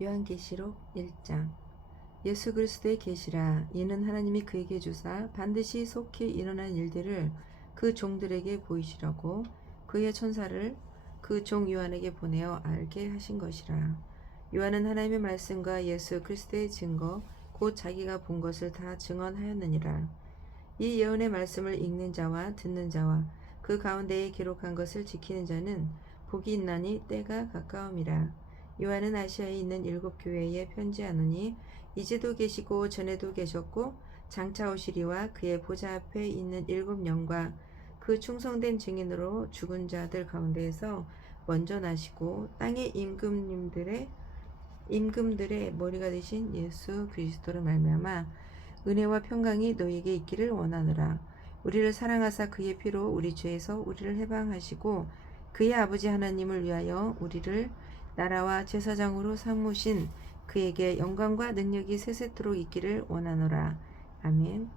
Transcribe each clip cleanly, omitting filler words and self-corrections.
요한계시록 1장. 예수 그리스도의 계시라. 이는 하나님이 그에게 주사 반드시 속히 일어날 일들을 그 종들에게 보이시라고 그의 천사를 그 종 요한에게 보내어 알게 하신 것이라. 요한은 하나님의 말씀과 예수 그리스도의 증거 곧 자기가 본 것을 다 증언하였느니라. 이 예언의 말씀을 읽는 자와 듣는 자와 그 가운데에 기록한 것을 지키는 자는 복이 있나니 때가 가까움이라. 요한은 아시아에 있는 7교회에 편지하노니 이제도 계시고 전에도 계셨고 장차 오시리와 그의 보좌 앞에 있는 7영과 그 충성된 증인으로 죽은 자들 가운데에서 먼저 나시고 땅의 임금들의 머리가 되신 예수 그리스도로 말미암아 은혜와 평강이 너희에게 있기를 원하노라. 우리를 사랑하사 그의 피로 우리 죄에서 우리를 해방하시고 그의 아버지 하나님을 위하여 우리를 나라와 제사장으로 삼으신 그에게 영광과 능력이 세세토록 있기를 원하노라. 아멘.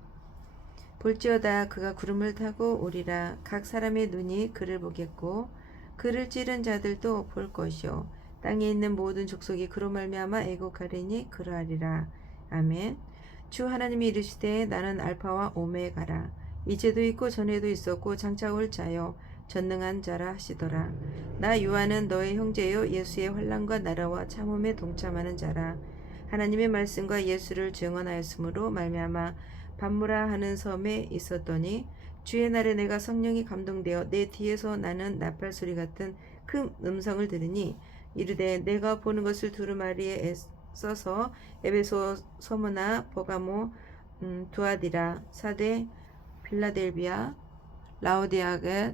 볼지어다 그가 구름을 타고 오리라. 각 사람의 눈이 그를 보겠고 그를 찌른 자들도 볼 것이요 땅에 있는 모든 족속이 그로 말미암아 애곡하리니 그러하리라. 아멘. 주 하나님이 이르시되 나는 알파와 오메가라. 이제도 있고 전에도 있었고 장차 올 자요 전능한 자라 하시더라. 나 요한은 너의 형제요 예수의 환난과 나라와 참음에 동참하는 자라. 하나님의 말씀과 예수를 증언하였으므로 말미암아 밤무라 하는 섬에 있었더니 주의 날에 내가 성령이 감동되어 내 뒤에서 나는 나팔 소리 같은 큰 음성을 들으니 이르되 내가 보는 것을 두루마리에 써서 에베소, 서머나, 버가모, 두아디라, 사데, 필라델비아, 라오디아가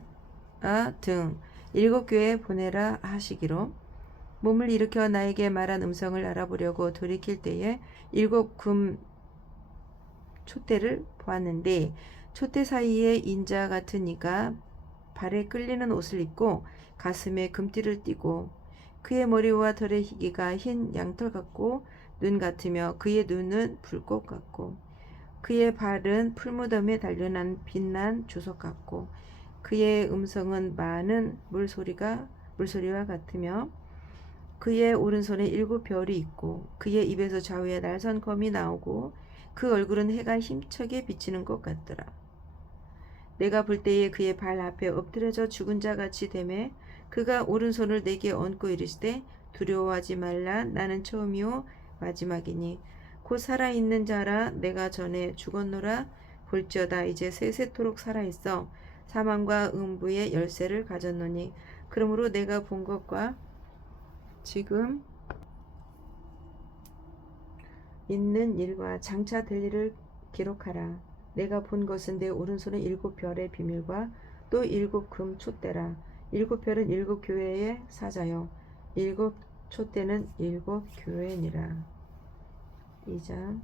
등 7교회에 보내라 하시기로 몸을 일으켜 나에게 말한 음성을 알아보려고 돌이킬 때에 7금 촛대를 보았는데 촛대 사이에 인자 같은 이가 발에 끌리는 옷을 입고 가슴에 금띠를 띠고 그의 머리와 털의 희기가 흰 양털 같고 눈 같으며 그의 눈은 불꽃 같고 그의 발은 풀무덤에 단련한 빛난 주석 같고 그의 음성은 많은 물소리와 같으며 그의 오른손에 7별이 있고 그의 입에서 좌우에 날선 검이 나오고 그 얼굴은 해가 힘차게 비치는 것 같더라. 내가 볼 때에 그의 발 앞에 엎드려져 죽은 자 같이 되매 그가 오른손을 내게 얹고 이르시되 두려워하지 말라. 나는 처음이요 마지막이니 곧 살아있는 자라. 내가 전에 죽었노라. 볼지어다 이제 세세토록 살아있어 사망과 음부의 열쇠를 가졌노니 그러므로 내가 본 것과 지금 있는 일과 장차 될 일을 기록하라. 내가 본 것은 내 오른손의 7별의 비밀과 또 7금 촛대라. 7별은 7교회의 사자요 7촛대는 7교회니라. 2장.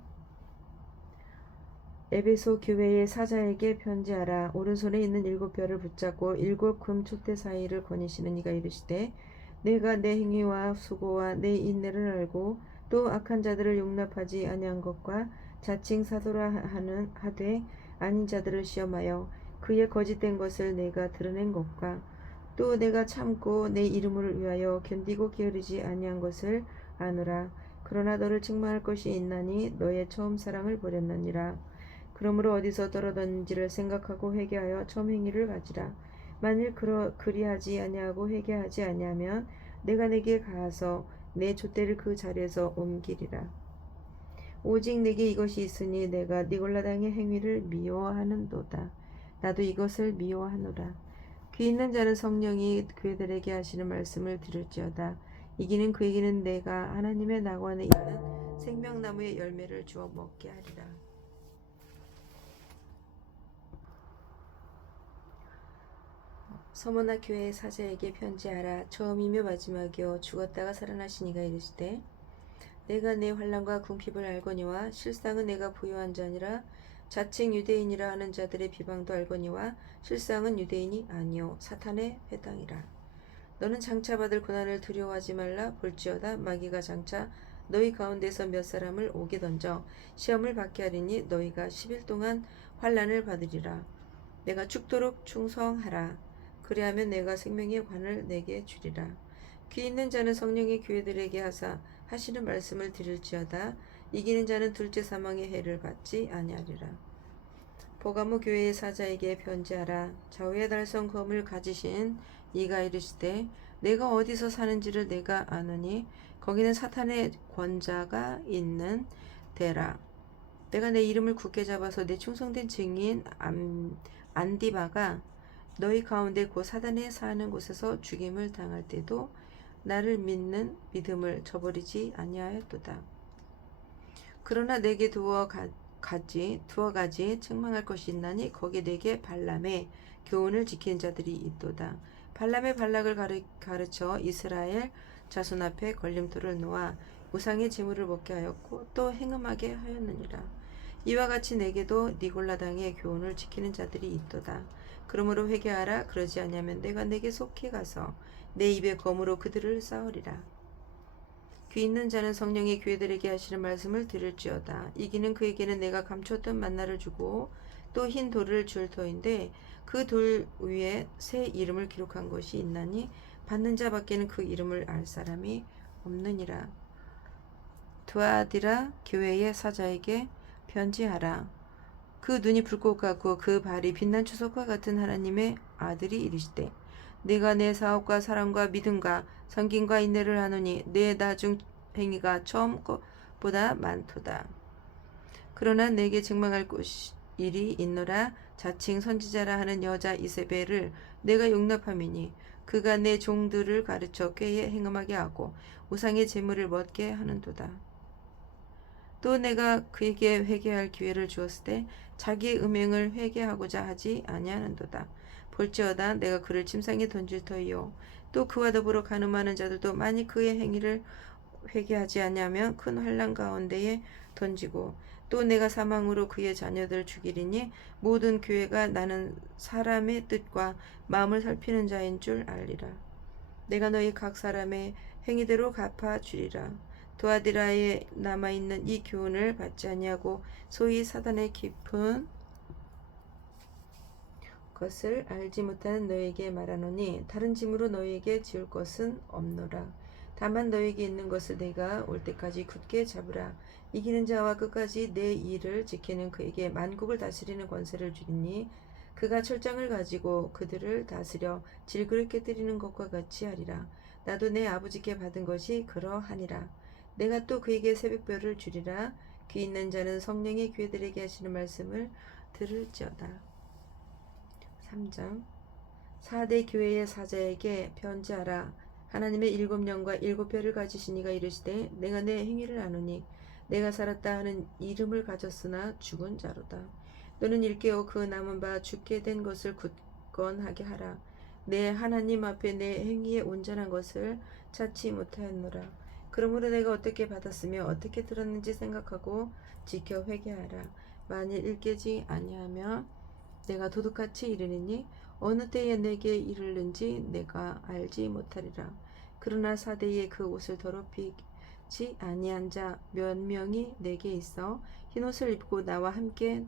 에베소 교회의 사자에게 편지하라. 오른손에 있는 7별을 붙잡고 7금 촛대 사이를 거니시는 이가 이르시되 내가 내 행위와 수고와 내 인내를 알고 또 악한 자들을 용납하지 아니한 것과 자칭 사도라 하되 아닌 자들을 시험하여 그의 거짓된 것을 내가 드러낸 것과 또 내가 참고 내 이름을 위하여 견디고 게으르지 아니한 것을 아노라. 그러나 너를 책망할 것이 있나니 너의 처음 사랑을 버렸느니라. 그러므로 어디서 떨어졌는지를 생각하고 회개하여 처음 행위를 가지라. 만일 그리하지 아니하고 회개하지 아니하면 내가 내게 가서 내 촛대를 그 자리에서 옮기리라. 오직 내게 이것이 있으니 내가 니골라당의 행위를 미워하는도다. 나도 이것을 미워하노라. 귀 있는 자는 성령이 그들에게 하시는 말씀을 들을지어다. 이기는 그에게는 내가 하나님의 낙원에 있는 생명나무의 열매를 주어 먹게 하리라. 서머나 교회의 사자에게 편지하라. 처음이며 마지막이요 죽었다가 살아나신 이가 이르시되 내가 내 환난과 궁핍을 알거니와 실상은 내가 부요한 자니라. 자칭 유대인이라 하는 자들의 비방도 알거니와 실상은 유대인이 아니요 사탄의 회당이라. 너는 장차 받을 고난을 두려워하지 말라. 볼지어다 마귀가 장차 너희 가운데서 몇 사람을 옥에 던져 시험을 받게 하리니 너희가 10일 동안 환난을 받으리라. 내가 죽도록 충성하라. 그리하면 내가 생명의 관을 내게 주리라. 귀 있는 자는 성령의 교회들에게 하사 하시는 말씀을 드릴지어다. 이기는 자는 둘째 사망의 해를 받지 아니하리라. 보가모 교회의 사자에게 편지하라. 좌우의 달성 검을 가지신 이가 이르시되 내가 어디서 사는지를 내가 아느니 거기는 사탄의 권자가 있는 데라. 내가 내 이름을 굳게 잡아서 내 충성된 증인 안디바가 너희 가운데 곧 사단에 사는 곳에서 죽임을 당할 때도 나를 믿는 믿음을 저버리지 아니하였도다. 그러나 내게 두어 가지 책망할 것이 있나니 거기에 내게 발람의 교훈을 지키는 자들이 있도다. 발람의 발락을 가르쳐 이스라엘 자손 앞에 걸림돌을 놓아 우상의 제물을 먹게 하였고 또 행음하게 하였느니라. 이와 같이 내게도 니골라당의 교훈을 지키는 자들이 있도다. 그러므로 회개하라. 그러지 아니하면 내가 내게 속히 가서 내 입의 검으로 그들을 싸우리라. 귀 있는 자는 성령이 교회들에게 하시는 말씀을 들을지어다. 이기는 그에게는 내가 감췄던 만나를 주고 또 흰 돌을 줄 터인데 그 돌 위에 새 이름을 기록한 것이 있나니 받는 자밖에는 그 이름을 알 사람이 없느니라. 두아디라 교회의 사자에게 편지하라. 그 눈이 불꽃 같고 그 발이 빛난 추석과 같은 하나님의 아들이 이르시되 내가 내 사업과 사랑과 믿음과 섬김과 인내를 하노니 내 나중 행위가 처음 것보다 많도다. 그러나 내게 책망할 일이 있노라. 자칭 선지자라 하는 여자 이세벨을 내가 용납함이니 그가 내 종들을 가르쳐 꾀에 행음하게 하고 우상의 제물을 먹게 하는도다. 또 내가 그에게 회개할 기회를 주었을 때 자기의 음행을 회개하고자 하지 아니하는도다. 볼지어다 내가 그를 침상에 던질 터이요 또 그와 더불어 간음하는 자들도 만일 그의 행위를 회개하지 아니하면 큰 환난 가운데에 던지고 또 내가 사망으로 그의 자녀들을 죽이리니 모든 교회가 나는 사람의 뜻과 마음을 살피는 자인 줄 알리라. 내가 너희 각 사람의 행위대로 갚아 주리라. 두아디라에 남아있는 이 교훈을 받지 아니하고 소위 사단의 깊은 것을 알지 못하는 너에게 말하노니 다른 짐으로 너에게 지을 것은 없노라. 다만 너에게 있는 것을 내가 올 때까지 굳게 잡으라. 이기는 자와 끝까지 내 일을 지키는 그에게 만국을 다스리는 권세를 주리니 그가 철장을 가지고 그들을 다스려 질그릇 깨뜨리는 것과 같이 하리라. 나도 내 아버지께 받은 것이 그러하니라. 내가 또 그에게 새벽별을 주리라. 귀 있는 자는 성령의 교회들에게 하시는 말씀을 들을지어다. 3장 4대 교회의 사자에게 편지하라. 하나님의 7영과 7별을 가지신 이가 이르시되 내가 내 행위를 아노니 내가 살았다 하는 이름을 가졌으나 죽은 자로다. 너는 일깨어 그 남은 바 죽게 된 것을 굳건하게 하라. 내 하나님 앞에 내 행위의 온전한 것을 찾지 못하였노라. 그러므로 내가 어떻게 받았으며 어떻게 들었는지 생각하고 지켜 회개하라. 만일 일깨지 아니하면 내가 도둑같이 이르리니 어느 때에 내게 이르는지 내가 알지 못하리라. 그러나 사대에 그 옷을 더럽히지 아니한 자 몇 명이 내게 있어 흰옷을 입고 나와 함께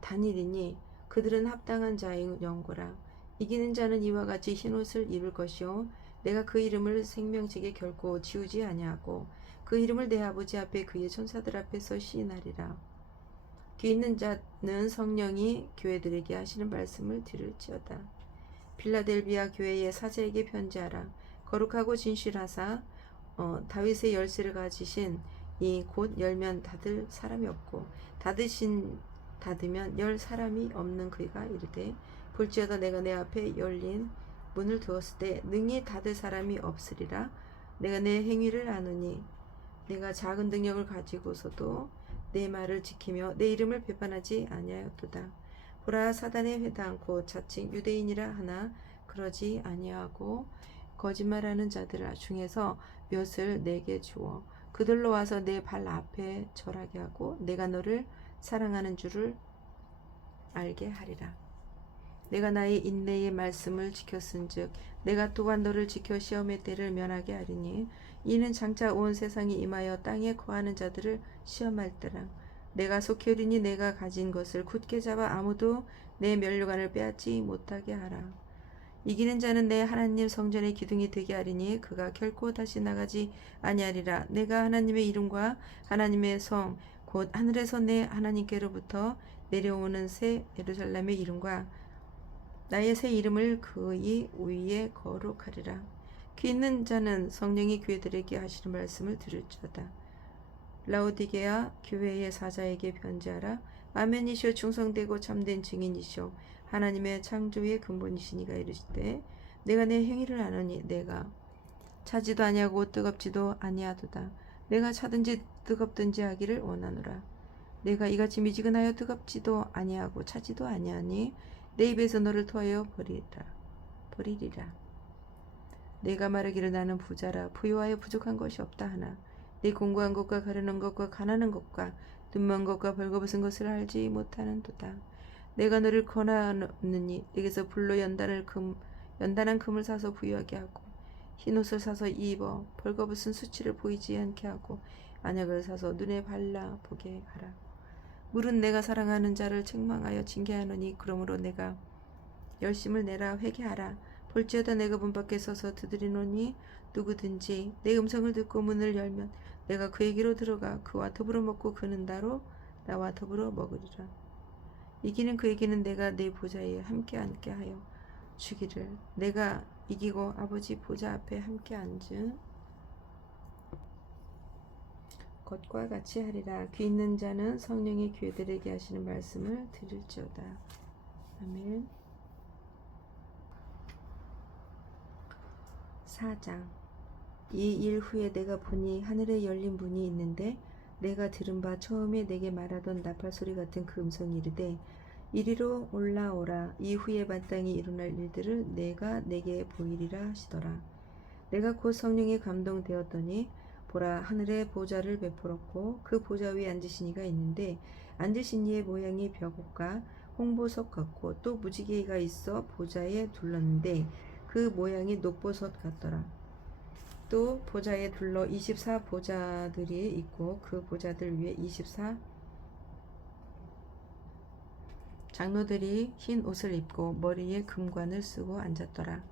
다니리니 그들은 합당한 자의 연고라. 이기는 자는 이와 같이 흰옷을 입을 것이요 내가 그 이름을 생명책에 결코 지우지 아니하고 그 이름을 내 아버지 앞에 그의 천사들 앞에서 시인하리라. 귀 있는 자는 성령이 교회들에게 하시는 말씀을 들을지어다. 필라델비아 교회의 사자에게 편지하라. 거룩하고 진실하사 다윗의 열쇠를 가지신 이 곧 열면 닫을 사람이 없고 닫으면 열 사람이 없는 그가 이르되 볼지어다 내가 내 앞에 열린 문을 두었을 때 능히 닫을 사람이 없으리라. 내가 내 행위를 아노니 내가 작은 능력을 가지고서도 내 말을 지키며 내 이름을 배반하지 아니하였도다. 보라 사단의 회당 곧 자칭 유대인이라 하나 그러지 아니하고 거짓말하는 자들 중에서 몇을 내게 주어 그들로 와서 내 발 앞에 절하게 하고 내가 너를 사랑하는 줄을 알게 하리라. 내가 나의 인내의 말씀을 지켰은즉 내가 또한 너를 지켜 시험의 때를 면하게 하리니 이는 장차 온 세상이 임하여 땅에 거하는 자들을 시험할 때라. 내가 속히 오리니 내가 가진 것을 굳게 잡아 아무도 내 면류관을 빼앗지 못하게 하라. 이기는 자는 내 하나님 성전의 기둥이 되게 하리니 그가 결코 다시 나가지 아니하리라. 내가 하나님의 이름과 하나님의 성 곧 하늘에서 내 하나님께로부터 내려오는 새 예루살렘의 이름과 나의 새 이름을 그의 위에 거룩하리라. 귀 있는 자는 성령이 교회들에게 하시는 말씀을 들을지어다. 라오디게아 교회의 사자에게 편지하라. 아멘이시오 충성되고 참된 증인이시오 하나님의 창조의 근본이시니가 이르시되 내가 내 행위를 아노니 내가 차지도 아니하고 뜨겁지도 아니하도다. 내가 차든지 뜨겁든지 하기를 원하노라. 내가 이같이 미지근하여 뜨겁지도 아니하고 차지도 아니하니 내 입에서 너를 토하여 버리리라. 내가 말하기를 나는 부자라 부유하여 부족한 것이 없다 하나 내 공고한 것과 가르는 것과 가난한 것과 눈먼 것과 벌거벗은 것을 알지 못하는도다. 내가 너를 권하노니 내게서 불로 연단한 금을 사서 부유하게 하고 흰옷을 사서 입어 벌거벗은 수치를 보이지 않게 하고 안약을 사서 눈에 발라 보게 하라. 물은 내가 사랑하는 자를 책망하여 징계하노니 그러므로 내가 열심을 내라 회개하라. 볼지어다 내가 문 밖에 서서 두드리노니 누구든지 내 음성을 듣고 문을 열면 내가 그에게로 들어가 그와 더불어 먹고 그는 나와 더불어 먹으리라. 이기는 그에게는 내가 내 보좌에 함께 앉게 하여 주기를. 내가 이기고 아버지 보좌 앞에 함께 앉은 것과 같이 하리라. 귀 있는 자는 성령의 교회들에게 하시는 말씀을 들을지어다. 아멘. 4장. 이 일 후에 내가 보니 하늘에 열린 문이 있는데 내가 들은 바 처음에 내게 말하던 나팔 소리 같은 그 음성이 이르되 이리로 올라오라. 이후에 마땅히 일어날 일들을 내가 내게 보이리라 하시더라. 내가 곧 성령에 감동되었더니 보라 하늘에 보좌를 베풀었고 그 보좌 위에 앉으신 이가 있는데 앉으신 이의 모양이 벽옥과 홍보석 같고 또 무지개가 있어 보좌에 둘렀는데 그 모양이 녹보석 같더라. 또 보좌에 둘러 24보좌들이 있고 그 보좌들 위에 24 장로들이 흰 옷을 입고 머리에 금관을 쓰고 앉았더라.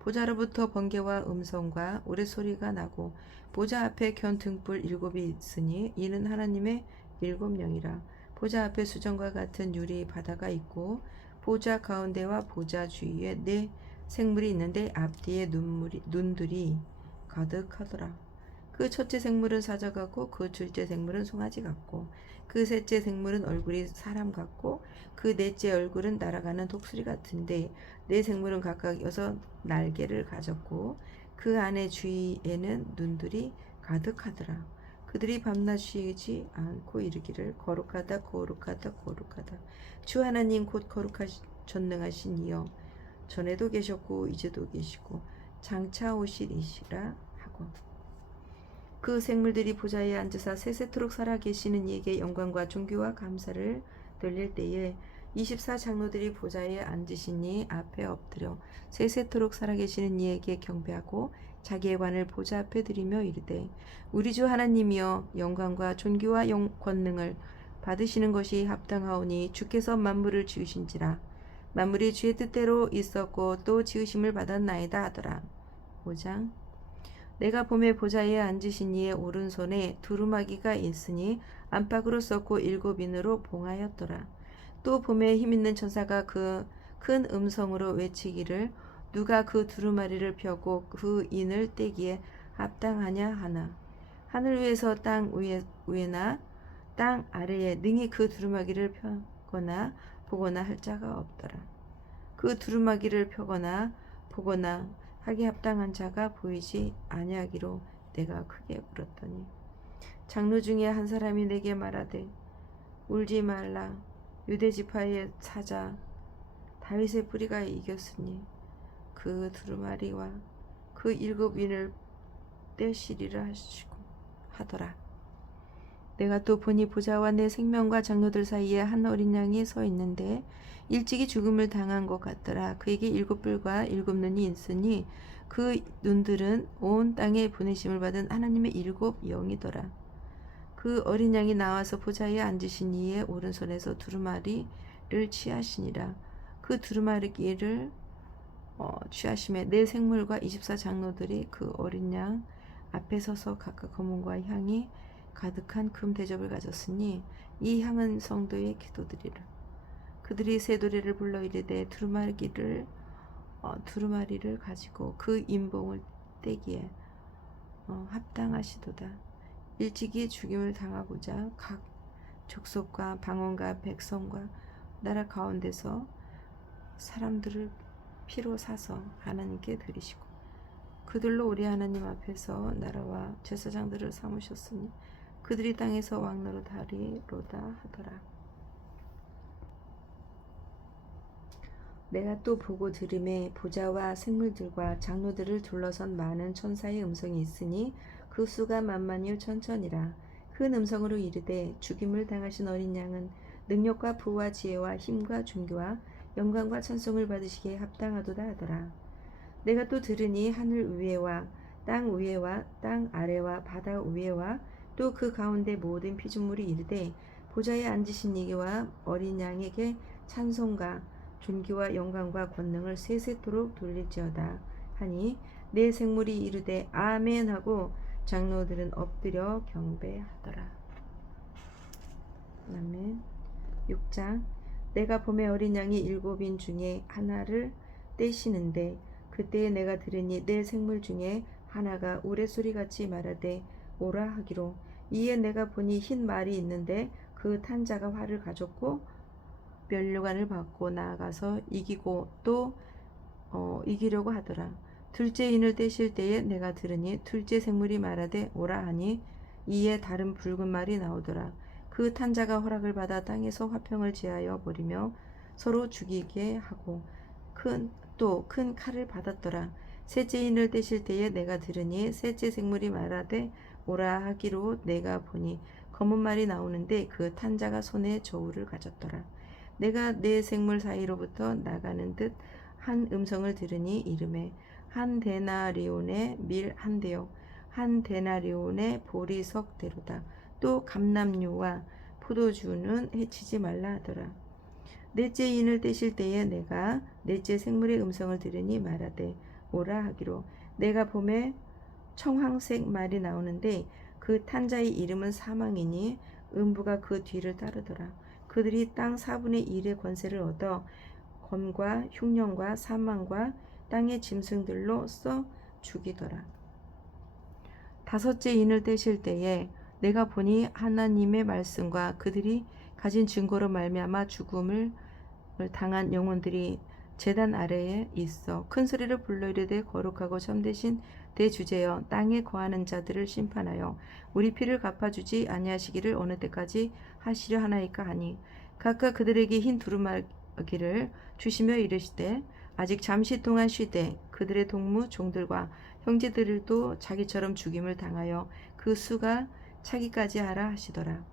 보좌로부터 번개와 음성과 우레소리가 나고 보좌 앞에 견 등불 7이 있으니 이는 하나님의 7영이라. 보좌 앞에 수정과 같은 유리 바다가 있고 보좌 가운데와 보좌 주위에 4 생물이 있는데 앞뒤에 눈들이 가득하더라. 그 첫째 생물은 사자 같고 그 둘째 생물은 송아지 같고 그 셋째 생물은 얼굴이 사람 같고 그 넷째 얼굴은 날아가는 독수리 같은데 네 생물은 각각 6날개를 가졌고 그 안에 주위에는 눈들이 가득하더라. 그들이 밤낮 쉬지 않고 이르기를 거룩하다 거룩하다 거룩하다 주 하나님 곧 거룩하시 전능하신 이여 전에도 계셨고 이제도 계시고 장차 오시리시라 하고 그 생물들이 보좌에 앉으사 세세토록 살아계시는 이에게 영광과 존귀와 감사를 돌릴 때에 24장로들이 보좌에 앉으신 이 앞에 엎드려 세세토록 살아계시는 이에게 경배하고 자기의 관을 보좌 앞에 드리며 이르되 우리 주 하나님이여 영광과 존귀와 권능을 받으시는 것이 합당하오니 주께서 만물을 지으신지라 만물이 주의 뜻대로 있었고 또 지으심을 받았나이다 하더라. 5장. 내가 봄에 보좌에 앉으신 이의 오른손에 두루마기가 있으니 안팎으로 썼고 7인으로 봉하였더라. 또 봄에 힘있는 천사가 그 큰 음성으로 외치기를 누가 그 두루마리를 펴고 그 인을 떼기에 합당하냐 하나. 하늘 위에서 땅 위에나 땅 아래에 능히 그 두루마기를 펴거나 보거나 할 자가 없더라. 그 두루마기를 펴거나 보거나 하기 합당한 자가 보이지 아니하기로 내가 크게 울었더니 장로 중에 한 사람이 내게 말하되 울지 말라. 유대 지파의 사자 다윗의 뿌리가 이겼으니 그 두루마리와 그 7인을 떼시리라 하시고 하더라. 내가 또 보니 보좌와 내 생명과 장로들 사이에 한 어린 양이 서 있는데 일찍이 죽음을 당한 것 같더라. 그에게 7뿔과 7눈이 있으니 그 눈들은 온 땅에 보내심을 받은 하나님의 7영이더라. 그 어린 양이 나와서 보좌에 앉으신 이의 오른손에서 두루마리를 취하시니라. 그 두루마리를 취하심에 내 생물과 24장로들이 그 어린 양 앞에 서서 각각 검은과 향이 가득한 금 대접을 가졌으니 이 향은 성도의 기도드리라. 그들이 새 노래를 불러 이르되 두루마리를 가지고 그 인봉을 떼기에 합당하시도다. 일찍이 죽임을 당하고자 각 족속과 방언과 백성과 나라 가운데서 사람들을 피로 사서 하나님께 드리시고 그들로 우리 하나님 앞에서 나라와 제사장들을 삼으셨으니 그들이 땅에서 왕노로 다리로다 하더라. 내가 또 보고 들음에 보좌와 생물들과 장로들을 둘러선 많은 천사의 음성이 있으니 그 수가 만만이요 천천이라. 큰 음성으로 이르되 죽임을 당하신 어린 양은 능력과 부와 지혜와 힘과 존귀와 영광과 찬송을 받으시기에 합당하도다 하더라. 내가 또 들으니 하늘 위에와 땅 아래와 바다 위에와 또 그 가운데 모든 피조물이 이르되 보좌에 앉으신 이와 어린 양에게 찬송과 존귀와 영광과 권능을 세세토록 돌릴지어다 하니 내 생물이 이르되 아멘 하고 장로들은 엎드려 경배하더라. 아멘. 6장. 내가 봄에 어린 양이 7인 중에 하나를 떼시는데 그때에 내가 들으니 내 생물 중에 하나가 우레소리같이 말하되 오라 하기로. 이에 내가 보니 흰 말이 있는데 그 탄 자가 활을 가졌고 면류관을 받고 나아가서 이기고 또 이기려고 하더라. 둘째 인을 떼실 때에 내가 들으니 둘째 생물이 말하되 오라 하니 이에 다른 붉은 말이 나오더라. 그 탄 자가 허락을 받아 땅에서 화평을 제하여 버리며 서로 죽이게 하고 또 큰 칼을 받았더라. 셋째 인을 떼실 때에 내가 들으니 셋째 생물이 말하되 오라 하기로 내가 보니 검은 말이 나오는데 그 탄 자가 손에 저울을 가졌더라. 내가 내 생물 사이로부터 나가는 듯 한 음성을 들으니 이르매 한 데나리온의 밀 한 대요 한 데나리온의 보리석 대로다. 또 감람류와 포도주는 해치지 말라 하더라. 넷째 인을 떼실 때에 내가 넷째 생물의 음성을 들으니 말하되 오라 하기로 내가 봄에 청황색 말이 나오는데 그 탄자의 이름은 사망이니 음부가 그 뒤를 따르더라. 그들이 땅 4분의 1의 권세를 얻어 검과 흉년과 사망과 땅의 짐승들로 써 죽이더라. 다섯째 인을 떼실 때에 내가 보니 하나님의 말씀과 그들이 가진 증거로 말미암아 죽음을 당한 영혼들이 제단 아래에 있어 큰 소리를 불러 이르되 거룩하고 참되신 대주제여 땅에 거하는 자들을 심판하여 우리 피를 갚아주지 아니하시기를 어느 때까지 하시려 하나이까 하니 각각 그들에게 흰 두루마기를 주시며 이르시되 아직 잠시 동안 쉬되 그들의 동무 종들과 형제들도 자기처럼 죽임을 당하여 그 수가 차기까지 하라 하시더라.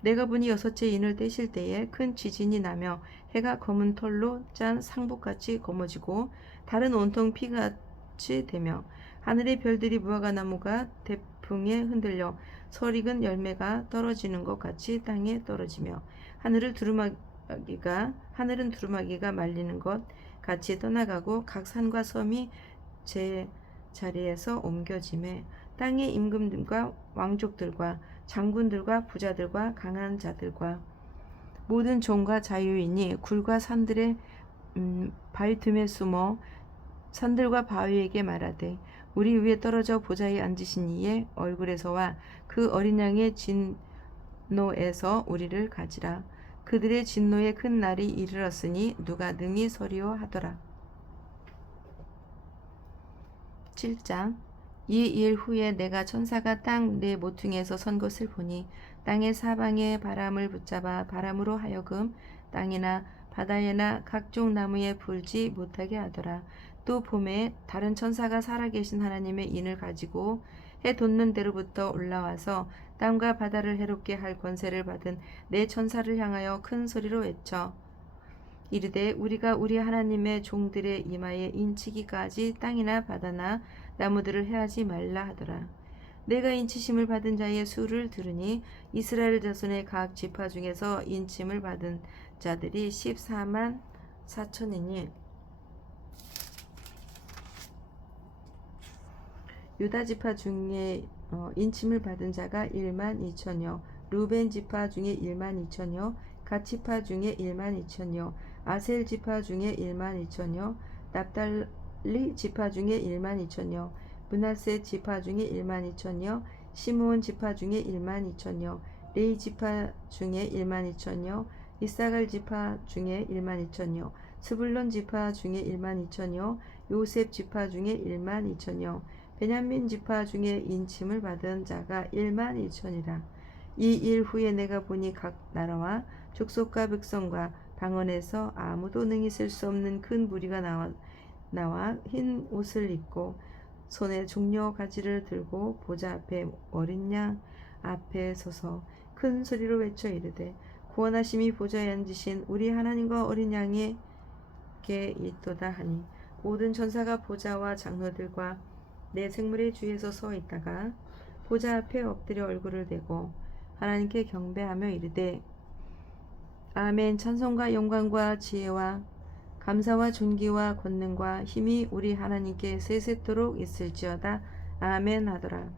내가 보니 여섯째 인을 떼실 때에 큰 지진이 나며 해가 검은 털로 짠 상복같이 검어지고 달은 온통 피같이 되며 하늘의 별들이 무화과 나무가 대풍에 흔들려 설익은 열매가 떨어지는 것 같이 땅에 떨어지며 하늘은 두루마기가 말리는 것 같이 떠나가고 각 산과 섬이 제 자리에서 옮겨짐에 땅의 임금들과 왕족들과 장군들과 부자들과 강한 자들과 모든 종과 자유인이 굴과 산들의 바위 틈에 숨어 산들과 바위에게 말하되 우리 위에 떨어져 보좌에 앉으신 이의 얼굴에서와 그 어린 양의 진노에서 우리를 가지라. 그들의 진노의 큰 날이 이르렀으니 누가 능히 서리오 하더라. 7장. 이 일 후에 내가 천사가 땅 네 모퉁이에서 선 것을 보니 땅의 사방에 바람을 붙잡아 바람으로 하여금 땅이나 바다에나 각종 나무에 불지 못하게 하더라. 또 봄에 다른 천사가 살아계신 하나님의 인을 가지고 해 돋는 데로부터 올라와서 땅과 바다를 해롭게 할 권세를 받은 네 천사를 향하여 큰 소리로 외쳐 이르되 우리가 우리 하나님의 종들의 이마에 인치기까지 땅이나 바다나 나무들을 해하지 말라 하더라. 내가 인치심을 받은 자의 수를 들으니 이스라엘 자손의 각 지파 중에서 인침을 받은 자들이 14만 4천이니 유다 지파 중에 인침을 받은 자가 1만 2천여. 루벤 지파 중에 1만 2천여. 갓 지파 중에 1만 2천여. 아셀 지파 중에 1만 2천여. 납달리 지파 중에 1만 2천여. 므낫세 지파 중에 1만 2천여. 시므온 지파 중에 1만 2천여. 레위 지파 중에 1만 2천여. 이사갈 지파 중에 1만 2천여. 스불론 지파 중에 1만 2천여. 요셉 지파 중에 1만 2천여. 베냐민 지파 중에 인침을 받은 자가 1만 2천이라. 이 일 후에 내가 보니 각 나라와 족속과 백성과 방언에서 아무도 능히 쓸 수 없는 큰 무리가 나와 흰 옷을 입고 손에 종려 가지를 들고 보좌 앞에 어린 양 앞에 서서 큰 소리로 외쳐 이르되 구원하심이 보좌에 앉으신 우리 하나님과 어린 양에게 있도다 하니 모든 천사가 보좌와 장로들과 내 생물의 주위에서 서 있다가 보좌 앞에 엎드려 얼굴을 대고 하나님께 경배하며 이르되 아멘. 찬송과 영광과 지혜와 감사와 존귀와 권능과 힘이 우리 하나님께 세세토록 있을지어다. 아멘 하더라.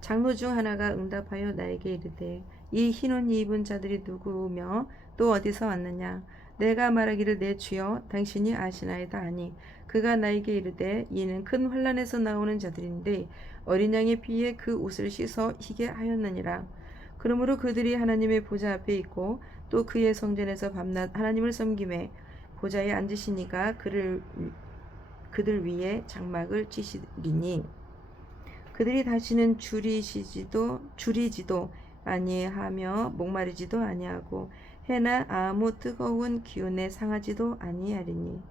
장로 중 하나가 응답하여 나에게 이르되 이 흰옷 입은 자들이 누구며 또 어디서 왔느냐. 내가 말하기를 내 주여 당신이 아시나이다 하니 그가 나에게 이르되 이는 큰 환란에서 나오는 자들인데 어린 양의 피에 그 옷을 씻어 희게 하였느니라. 그러므로 그들이 하나님의 보좌 앞에 있고 또 그의 성전에서 밤낮 하나님을 섬김에 보좌에 앉으시니가 그들 위에 장막을 찌시리니 그들이 다시는 줄이지도 아니하며 목마르지도 아니하고 해나 아무 뜨거운 기운에 상하지도 아니하리니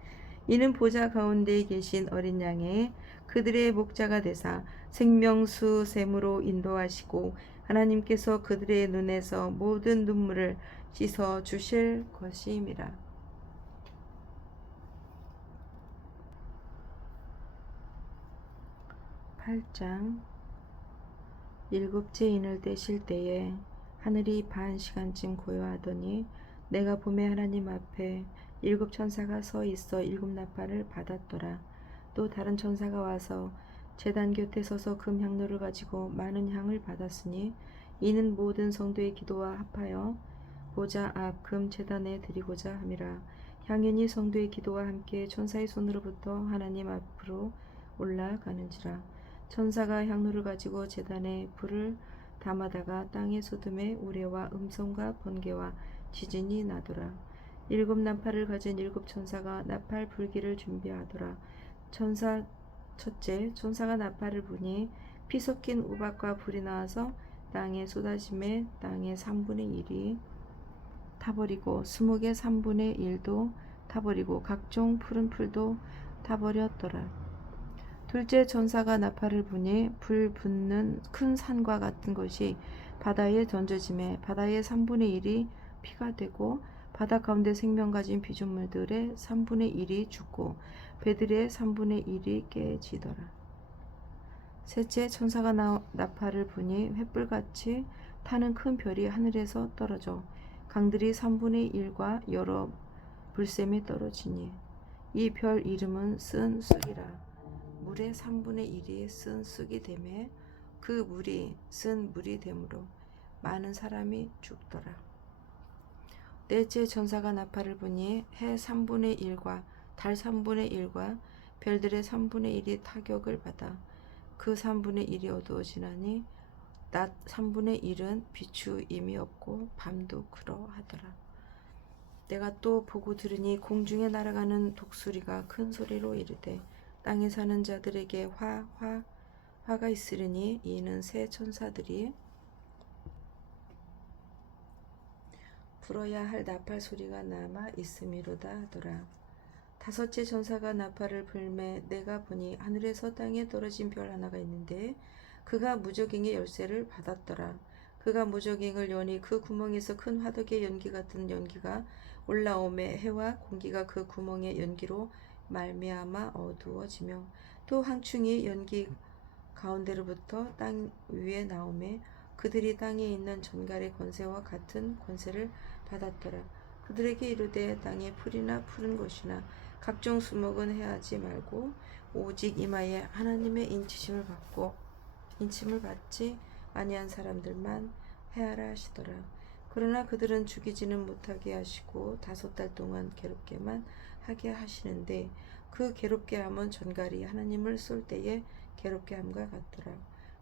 이는 보좌 가운데에 계신 어린 양의 그들의 목자가 되사 생명수 샘으로 인도하시고 하나님께서 그들의 눈에서 모든 눈물을 씻어 주실 것임이라. 8장. 일곱째 인을 떼실 때에 하늘이 반 시간쯤 고요하더니 내가 봄에 하나님 앞에 7 천사가 서 있어 7 나팔을 받았더라. 또 다른 천사가 와서 제단 곁에 서서 금 향로를 가지고 많은 향을 받았으니 이는 모든 성도의 기도와 합하여 보좌 앞 금 제단에 드리고자 함이라. 향연이 성도의 기도와 함께 천사의 손으로부터 하나님 앞으로 올라가는지라. 천사가 향로를 가지고 제단에 불을 담아다가 땅에 쏟음에 우레와 음성과 번개와 지진이 나더라. 7 나팔을 가진 7 천사가 나팔 불기를 준비하더라. 첫째 천사가 나팔을 부니 피 섞인 우박과 불이 나와서 땅에 쏟아짐에 땅의 3분의 1이 타버리고 수목의 3분의 1도 타버리고 각종 푸른 풀도 타버렸더라. 둘째 천사가 나팔을 부니 불 붙는 큰 산과 같은 것이 바다에 던져짐에 바다의 3분의 1이 피가 되고 바다 가운데 생명 가진 피조물들의 3분의 1이 죽고 배들의 3분의 1이 깨지더라. 셋째 천사가 나팔을 부니 횃불같이 타는 큰 별이 하늘에서 떨어져 강들이 3분의 1과 여러 불샘에 떨어지니 이 별 이름은 쓴 쑥이라. 물의 3분의 1이 쓴 쑥이 되매 그 물이 쓴 물이 되므로 많은 사람이 죽더라. 넷째 천사가 나팔을 부니 해 3분의 1과 달 3분의 1과 별들의 3분의 1이 타격을 받아 그 3분의 1이 어두워지나니 낮 3분의 1은 비추임이 없고 밤도 그러하더라. 내가 또 보고 들으니 공중에 날아가는 독수리가 큰 소리로 이르되 땅에 사는 자들에게 화가 있으리니 이는 새 천사들이 불어야 할 나팔 소리가 남아 있음이로다 하더라. 다섯째 천사가 나팔을 불매 내가 보니 하늘에서 땅에 떨어진 별 하나가 있는데 그가 무저갱의 열쇠를 받았더라. 그가 무저갱을 여니 그 구멍에서 큰 화덕의 연기 같은 연기가 올라오매 해와 공기가 그 구멍의 연기로 말미암아 어두워지며 또 항충이 연기 가운데로부터 땅 위에 나오매 그들이 땅에 있는 전갈의 권세와 같은 권세를 받았더라. 그들에게 이르되 땅에 풀이나 푸른 것이나 각종 수목은 해하지 말고 오직 이마에 하나님의 인침을 받지 아니한 사람들만 해하라 하시더라. 그러나 그들은 죽이지는 못하게 하시고 5달 동안 괴롭게만 하게 하시는데 그 괴롭게 함은 전갈이 하나님을 쏠 때에 괴롭게 함과 같더라.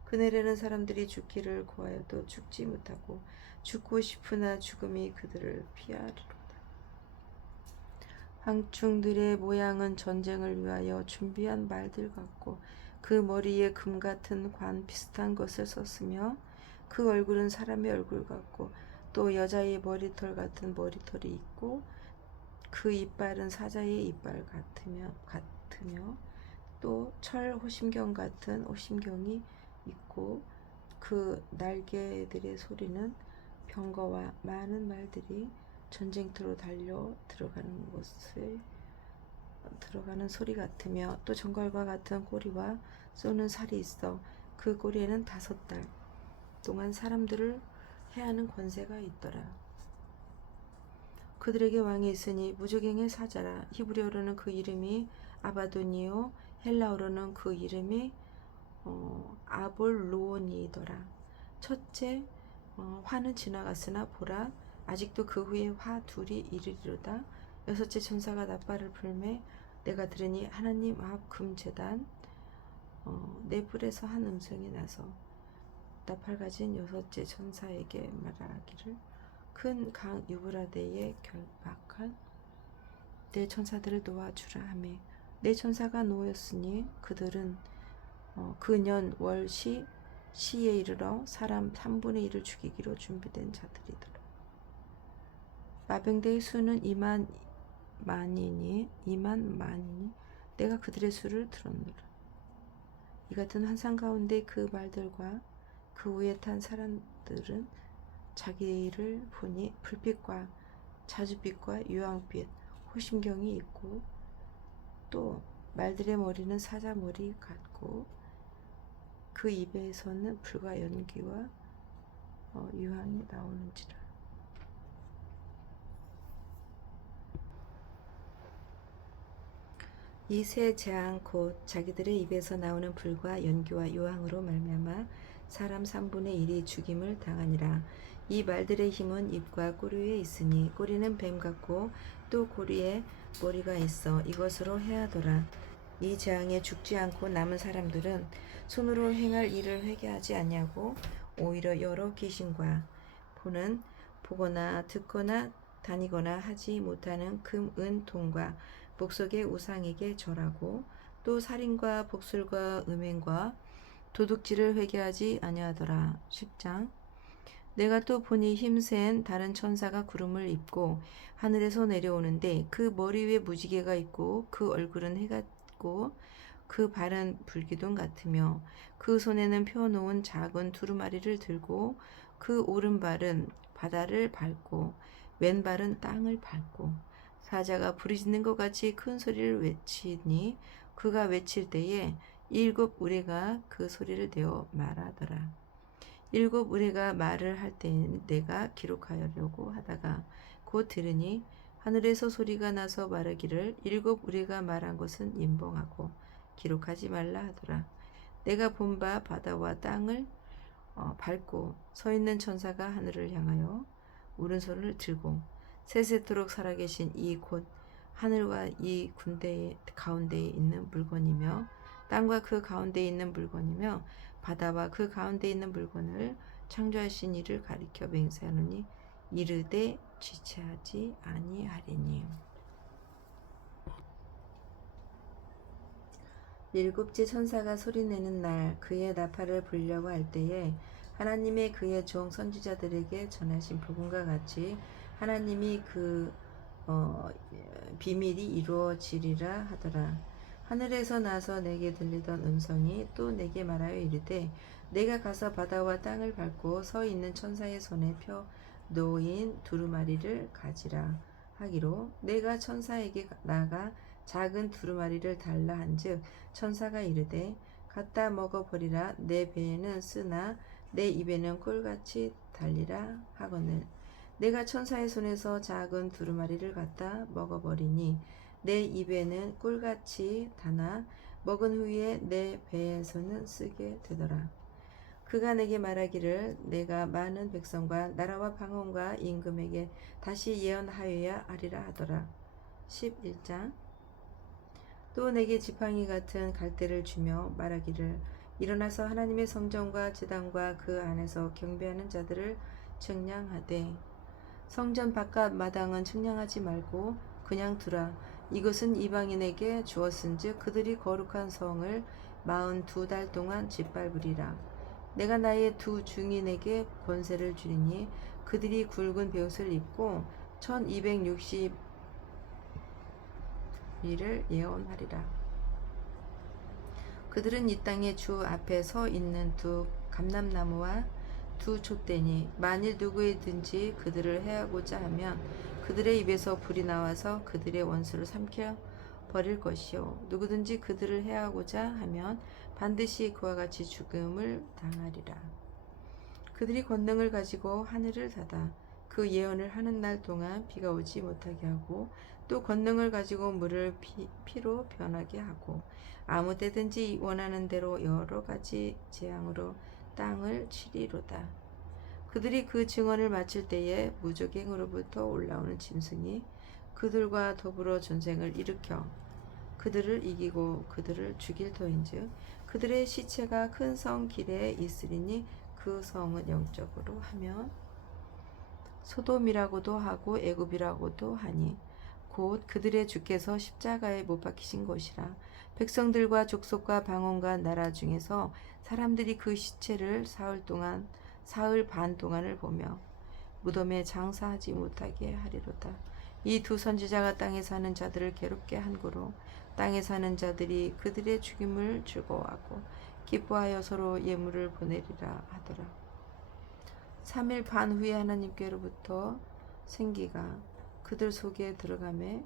그날에는 사람들이 죽기를 구하여도 죽지 못하고 죽고 싶으나 죽음이 그들을 피하리로다. 황충들의 모양은 전쟁을 위하여 준비한 말들 같고 그 머리에 금 같은 관 비슷한 것을 썼으며 그 얼굴은 사람의 얼굴 같고 또 여자의 머리털 같은 머리털이 있고 그 이빨은 사자의 이빨 같으며 또 철 호심경 같은 호심경이 있고 그 날개들의 소리는 병거와 많은 말들이 전쟁터로 달려 들어가는 소리 같으며 또 정갈과 같은 꼬리와 쏘는 살이 있어 그 꼬리에는 5달 동안 사람들을 해하는 권세가 있더라. 그들에게 왕이 있으니 무저갱의 사자라. 히브리어로는 그 이름이 아바돈이요 헬라어로는 그 이름이 아볼로온이더라. 첫째 화는 지나갔으나 보라 아직도 그 후에 화 둘이 이르리로다. 6째 천사가 나팔을 불매 내가 들으니 하나님 앞 금제단 네 뿔에서 한 음성이 나서 나팔 가진 6째 천사에게 말하기를 큰 강 유브라데에 결박한 내 천사들을 놓아주라 하며 내 천사가 놓였으니 그들은 그 년 월 시에 이르러 사람 3분의 1을 죽이기로 준비된 자들이더라. 마병대의 수는 2만 만이니 내가 그들의 수를 들었노라. 이 같은 환상 가운데 그 말들과 그 위에 탄 사람들은 자기를 보니 불빛과 자줏빛과 유황빛 호심경이 있고 또 말들의 머리는 사자 머리 같고 그 입에서는 불과 연기와 유황이 나오는지라. 이 세 재앙 곧 자기들의 입에서 나오는 불과 연기와 유황으로 말미암아 사람 3분의 1이 죽임을 당하니라. 이 말들의 힘은 입과 꼬리 위에 있으니 꼬리는 뱀 같고 또 꼬리에 머리가 있어 이것으로 해하더라. 이 재앙에 죽지 않고 남은 사람들은 손으로 행할 일을 회개하지 아니하고 오히려 여러 귀신과 보거나 듣거나 다니거나 하지 못하는 금, 은, 동과 목석의 우상에게 절하고 또 살인과 복술과 음행과 도둑질을 회개하지 아니하더라. 10장 내가 또 보니 힘센 다른 천사가 구름을 입고 하늘에서 내려오는데 그 머리 위에 무지개가 있고 그 얼굴은 해 같고 그 발은 불기둥 같으며 그 손에는 펴놓은 작은 두루마리를 들고 그 오른발은 바다를 밟고 왼발은 땅을 밟고 사자가 부르짖는 것 같이 큰 소리를 외치니 그가 외칠 때에 7 우레가 그 소리를 내어 말하더라. 7 우레가 말을 할 때 내가 기록하려고 하다가 곧 들으니 하늘에서 소리가 나서 말하기를 7 우레가 말한 것은 임봉하고 기록하지 말라 하더라. 내가 본 바 바다와 땅을 밟고 서 있는 천사가 하늘을 향하여 오른손을 들고 세세토록 살아계신 이 곧 하늘과 이 군대 가운데에 있는 물건이며 땅과 그 가운데에 있는 물건이며 바다와 그 가운데에 있는 물건을 창조하신 이를 가리켜 맹세하노니 이르되 지체하지 아니하리니. 7째 천사가 소리내는 날 그의 나팔을 불려고 할 때에 하나님의 그의 종 선지자들에게 전하신 복음과 같이 하나님이 그 비밀이 이루어지리라 하더라. 하늘에서 나서 내게 들리던 음성이 또 내게 말하여 이르되 내가 가서 바다와 땅을 밟고 서 있는 천사의 손에 펴 놓인 두루마리를 가지라 하기로 내가 천사에게 나가 작은 두루마리를 달라 한즉 천사가 이르되 갖다 먹어버리라. 내 배에는 쓰나 내 입에는 꿀같이 달리라 하거늘 내가 천사의 손에서 작은 두루마리를 갖다 먹어버리니 내 입에는 꿀같이 다나 먹은 후에 내 배에서는 쓰게 되더라. 그가 내게 말하기를 내가 많은 백성과 나라와 방언과 임금에게 다시 예언하여야 하리라 하더라. 11장. 또 내게 지팡이 같은 갈대를 주며 말하기를 일어나서 하나님의 성전과 제단과 그 안에서 경배하는 자들을 측량하되 성전 바깥 마당은 측량하지 말고 그냥 두라. 이것은 이방인에게 주었은즉 그들이 거룩한 성을 42달 동안 짓밟으리라. 내가 나의 두 증인에게 권세를 주리니 그들이 굵은 베옷을 입고 1260일을 예언하리라. 그들은 이 땅의 주 앞에 서 있는 두 감람나무와 두 촛대니 만일 누구이든지 그들을 해하고자 하면 그들의 입에서 불이 나와서 그들의 원수를 삼켜 버릴 것이요 누구든지 그들을 해하고자 하면 반드시 그와 같이 죽음을 당하리라. 그들이 권능을 가지고 하늘을 닫아 그 예언을 하는 날 동안 비가 오지 못하게 하고 또 권능을 가지고 물을 피로 변하게 하고 아무 때든지 원하는 대로 여러 가지 재앙으로 땅을 치리로다. 그들이 그 증언을 마칠 때에 무적행으로부터 올라오는 짐승이 그들과 더불어 전쟁을 일으켜 그들을 이기고 그들을 죽일 터인즉 그들의 시체가 큰 성 길에 있으리니 그 성은 영적으로 하면 소돔이라고도 하고 애굽이라고도 하니 곧 그들의 주께서 십자가에 못 박히신 곳이라. 백성들과 족속과 방언과 나라 중에서 사람들이 그 시체를 사흘 반 동안을 보며 무덤에 장사하지 못하게 하리로다. 이 두 선지자가 땅에 사는 자들을 괴롭게 한 고로 땅에 사는 자들이 그들의 죽임을 즐거워하고 기뻐하여 서로 예물을 보내리라 하더라. 3일 반 후에 하나님께로부터 생기가 그들 속에 들어가매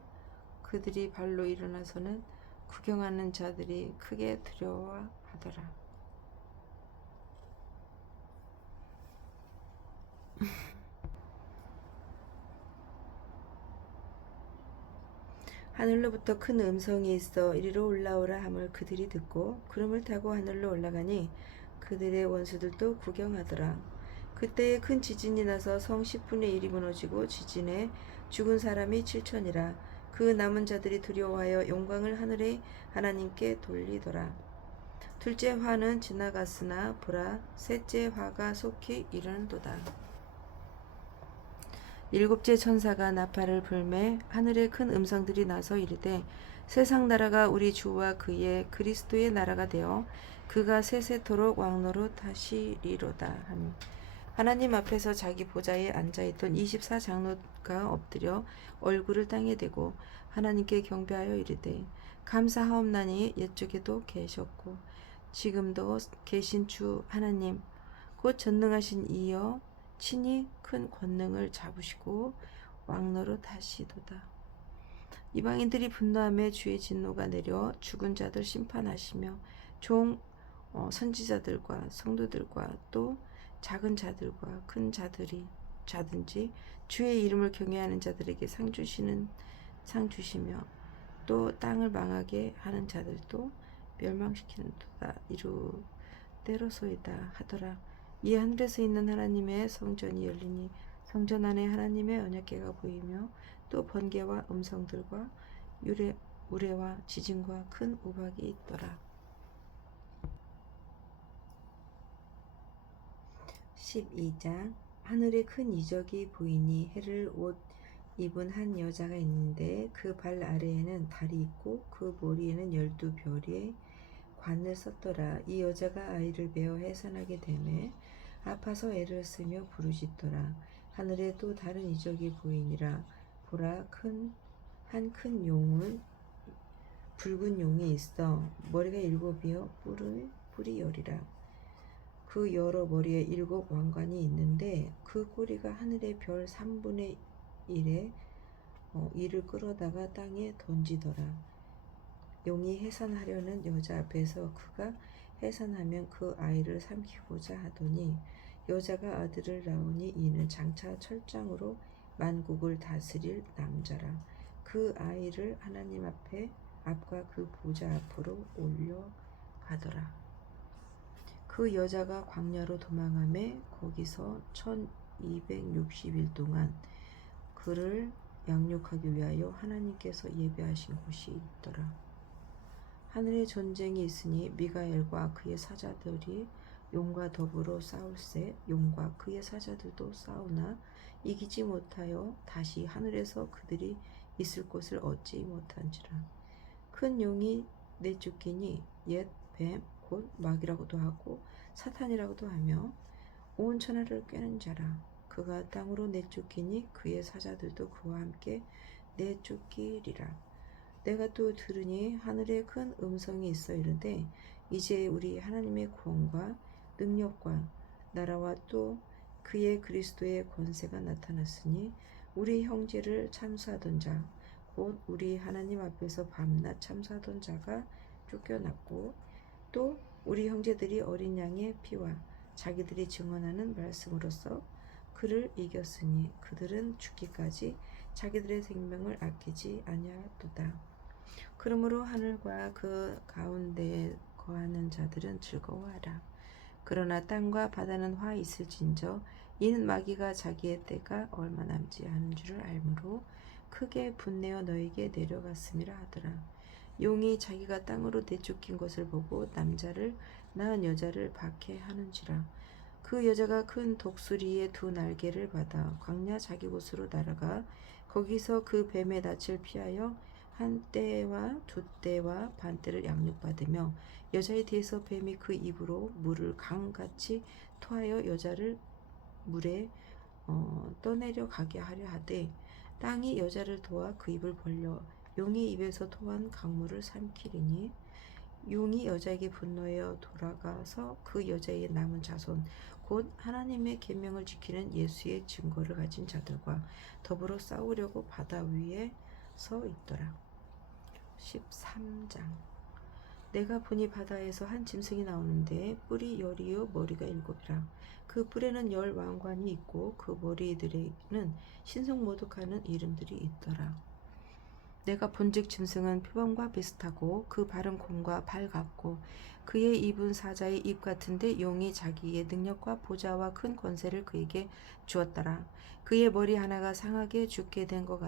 그들이 발로 일어나서는 구경하는 자들이 크게 두려워하더라. 하늘로부터 큰 음성이 있어 이리로 올라오라 함을 그들이 듣고 구름을 타고 하늘로 올라가니 그들의 원수들도 구경하더라. 그때에 큰 지진이 나서 성 10분의 1이 무너지고 지진에 죽은 사람이 7천이라. 그 남은 자들이 두려워하여 영광을 하늘의 하나님께 돌리더라. 둘째 화는 지나갔으나 보라 셋째 화가 속히 이르는도다. 일곱째 천사가 나팔을 불매 하늘에 큰 음성들이 나서 이르되 세상 나라가 우리 주와 그의 그리스도의 나라가 되어 그가 세세토록 왕노릇 하시리로다 하니 하나님 앞에서 자기 보좌에 앉아있던 24장로가 엎드려 얼굴을 땅에 대고 하나님께 경배하여 이르되 감사하옵나니 옛적에도 계셨고 지금도 계신 주 하나님 곧 전능하신 이여 친히 큰 권능을 잡으시고 왕노릇 하시도다. 이방인들이 분노하며 주의 진노가 내려 죽은 자들 심판하시며 선지자들과 성도들과 또 작은 자들과 큰 자든지 주의 이름을 경외하는 자들에게 상 주시며 또 땅을 망하게 하는 자들도 멸망시키는도다. 이루대로소이다 하더라. 이 하늘에서 있는 하나님의 성전이 열리니 성전 안에 하나님의 언약궤가 보이며 또 번개와 음성들과 우레와 지진과 큰 우박이 있더라. 12장. 하늘에 큰 이적이 보이니 해를 옷 입은 한 여자가 있는데 그 발 아래에는 달이 있고 그 머리에는 12별의 관을 썼더라. 이 여자가 아이를 베어 해산하게 되매 아파서 애를 쓰며 부르짖더라. 하늘에 또 다른 이적이 보이니라. 보라 한 큰 용은 붉은 용이 있어 머리가 7이요 뿔이 10이라. 그 여러 머리에 7 왕관이 있는데 그 꼬리가 하늘의 별 3분의 1에 이를 끌어다가 땅에 던지더라. 용이 해산하려는 여자 앞에서 그가 해산하면 그 아이를 삼키고자 하더니 여자가 아들을 낳으니 이는 장차 철장으로 만국을 다스릴 남자라. 그 아이를 하나님 앞에 앞과 그 보좌 앞으로 올려가더라. 그 여자가 광야로 도망하매 거기서 1260일 동안 그를 양육하기 위하여 하나님께서 예배하신 곳이 있더라. 하늘에 전쟁이 있으니 미가엘과 그의 사자들이 용과 더불어 싸울세 용과 그의 사자들도 싸우나 이기지 못하여 다시 하늘에서 그들이 있을 곳을 얻지 못한지라. 큰 용이 내쫓기니 옛 뱀 곧 마귀라고도 하고 사탄이라고도 하며 온 천하를 꿰는 자라. 그가 땅으로 내쫓기니 그의 사자들도 그와 함께 내쫓기리라. 내가 또 들으니 하늘에 큰 음성이 있어 이르되 이제 우리 하나님의 구원과 능력과 나라와 또 그의 그리스도의 권세가 나타났으니 우리 형제를 참수하던 자 곧 우리 하나님 앞에서 밤낮 참수하던 자가 쫓겨났고 또 우리 형제들이 어린 양의 피와 자기들이 증언하는 말씀으로써 그를 이겼으니 그들은 죽기까지 자기들의 생명을 아끼지 아니하도다. 그러므로 하늘과 그 가운데에 거하는 자들은 즐거워하라. 그러나 땅과 바다는 화 있을진저 이는 마귀가 자기의 때가 얼마 남지 않은 줄을 알므로 크게 분내어 너에게 내려갔음이라 하더라. 용이 자기가 땅으로 내쫓긴 것을 보고 남자를 낳은 여자를 박해하는지라. 그 여자가 큰 독수리의 두 날개를 받아 광야 자기 곳으로 날아가 거기서 그 뱀의 낯을 피하여 한 때와 두 때와 반 때를 양육받으며 여자에 대해서 뱀이 그 입으로 물을 강같이 토하여 여자를 물에 떠내려 가게 하려 하되 땅이 여자를 도와 그 입을 벌려 용의 입에서 토한 강물을 삼키리니 용이 여자에게 분노하여 돌아가서 그 여자의 남은 자손 곧 하나님의 계명을 지키는 예수의 증거를 가진 자들과 더불어 싸우려고 바다 위에 서 있더라. 13장. 내가 보니 바다에서 한 짐승이 나오는데 뿔이 10이요 머리가 7이라. 그 뿔에는 10 왕관이 있고 그 머리들에는 신성모독하는 이름들이 있더라. 내가 본즉 짐승은 표범과 비슷하고 그 발은 곰과 발 같고 그의 입은 사자의 입 같은데 용이 자기의 능력과 보좌와 큰 권세를 그에게 주었더라. 그의 머리 하나가 상하게 죽게 된 것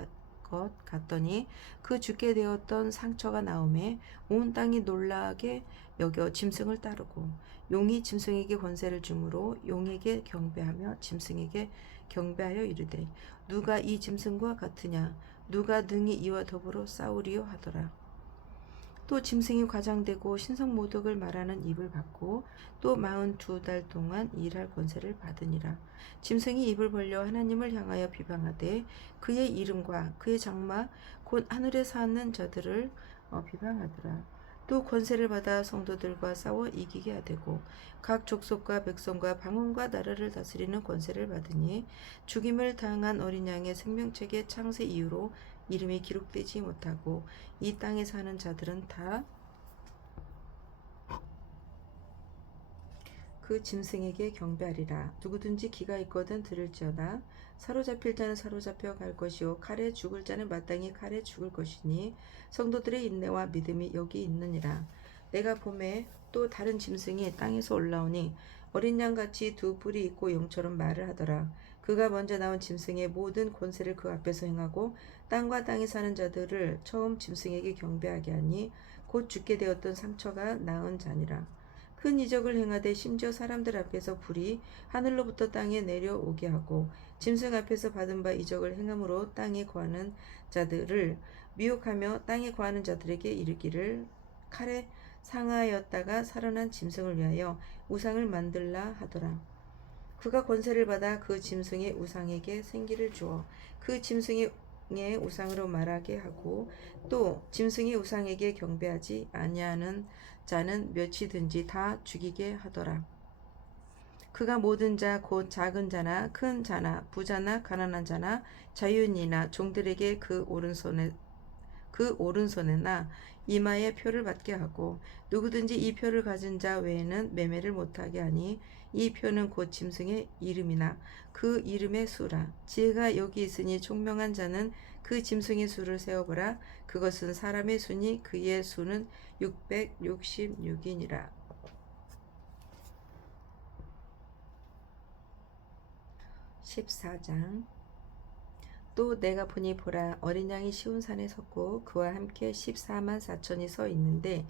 같더니 그 죽게 되었던 상처가 나오매 온 땅이 놀라게 여겨 짐승을 따르고 용이 짐승에게 권세를 주므로 용에게 경배하며 짐승에게 경배하여 이르되 누가 이 짐승과 같으냐 누가 능히 이와 더불어 싸우리요 하더라. 또 짐승이 과장되고 신성모독을 말하는 입을 받고 또 42달 동안 일할 권세를 받으니라. 짐승이 입을 벌려 하나님을 향하여 비방하되 그의 이름과 그의 장막 곧 하늘에 사는 자들을 비방하더라. 또 권세를 받아 성도들과 싸워 이기게 하되고 각 족속과 백성과 방언과 나라를 다스리는 권세를 받으니 죽임을 당한 어린 양의 생명책의 창세 이후로 이름이 기록되지 못하고 이 땅에 사는 자들은 다 그 짐승에게 경배하리라. 누구든지 귀가 있거든 들을지어다. 사로잡힐 자는 사로잡혀 갈 것이요 칼에 죽을 자는 마땅히 칼에 죽을 것이니 성도들의 인내와 믿음이 여기 있느니라. 내가 봄에 또 다른 짐승이 땅에서 올라오니 어린 양같이 두 뿔이 있고 용처럼 말을 하더라. 그가 먼저 나온 짐승의 모든 권세를 그 앞에서 행하고 땅과 땅에 사는 자들을 처음 짐승에게 경배하게 하니 곧 죽게 되었던 상처가 나은 자니라. 큰 이적을 행하되 심지어 사람들 앞에서 불이 하늘로부터 땅에 내려오게 하고 짐승 앞에서 받은 바 이적을 행함으로 땅에 거하는 자들을 미혹하며 땅에 거하는 자들에게 이르기를 칼에 상하였다가 살아난 짐승을 위하여 우상을 만들라 하더라. 그가 권세를 받아 그 짐승의 우상에게 생기를 주어 그 짐승의 우상으로 말하게 하고 또 짐승의 우상에게 경배하지 아니하는 자는 몇이든지 다 죽이게 하더라. 그가 모든 자 곧 작은 자나 큰 자나 부자나 가난한 자나 자유인이나 종들에게 그 오른손에나 이마에 표를 받게 하고 누구든지 이 표를 가진 자 외에는 매매를 못하게 하니 이 표는 곧 짐승의 이름이나 그 이름의 수라. 지혜가 여기 있으니 총명한 자는 그 짐승의 수를 세어보라. 그것은 사람의 수니 그의 수는 666이니라. 14장. 또 내가 보니 보라, 어린 양이 시온산에 섰고 그와 함께 14만 4천이 서 있는데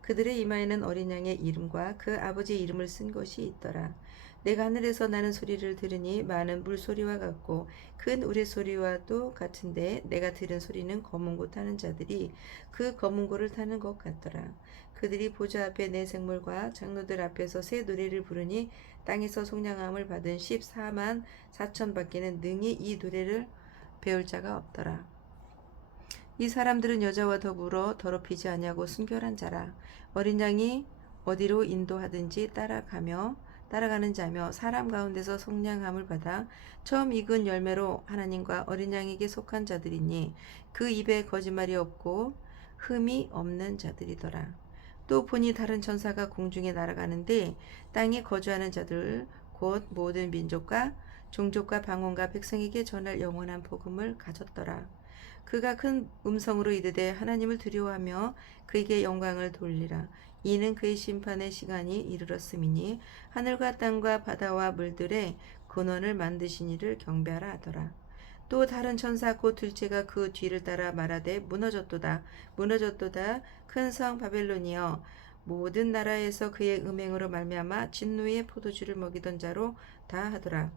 그들의 이마에는 어린 양의 이름과 그 아버지의 이름을 쓴 것이 있더라. 내가 하늘에서 나는 소리를 들으니 많은 물소리와 같고 큰 우레소리와도 같은데 내가 들은 소리는 검은고 타는 자들이 그 검은고를 타는 것 같더라. 그들이 보좌 앞에 내 생물과 장로들 앞에서 새 노래를 부르니 땅에서 속량함을 받은 14만 4천 밖에는 능히 이 노래를 배울 자가 없더라. 이 사람들은 여자와 더불어 더럽히지 아니하고 순결한 자라. 어린 양이 어디로 인도하든지 따라가는 자며 사람 가운데서 속량함을 받아 처음 익은 열매로 하나님과 어린 양에게 속한 자들이니 그 입에 거짓말이 없고 흠이 없는 자들이더라. 또 보니 다른 천사가 공중에 날아가는데 땅에 거주하는 자들 곧 모든 민족과 종족과 방언과 백성에게 전할 영원한 복음을 가졌더라. 그가 큰 음성으로 이르되 하나님을 두려워하며 그에게 영광을 돌리라. 이는 그의 심판의 시간이 이르렀음이니 하늘과 땅과 바다와 물들의 근원을 만드신 이를 경배하라 하더라. 또 다른 천사 곧 둘째가 그 뒤를 따라 말하되 무너졌도다 무너졌도다 큰 성 바벨론이여 모든 나라에서 그의 음행으로 말미암아 진노의 포도주를 먹이던 자로 다 하더라.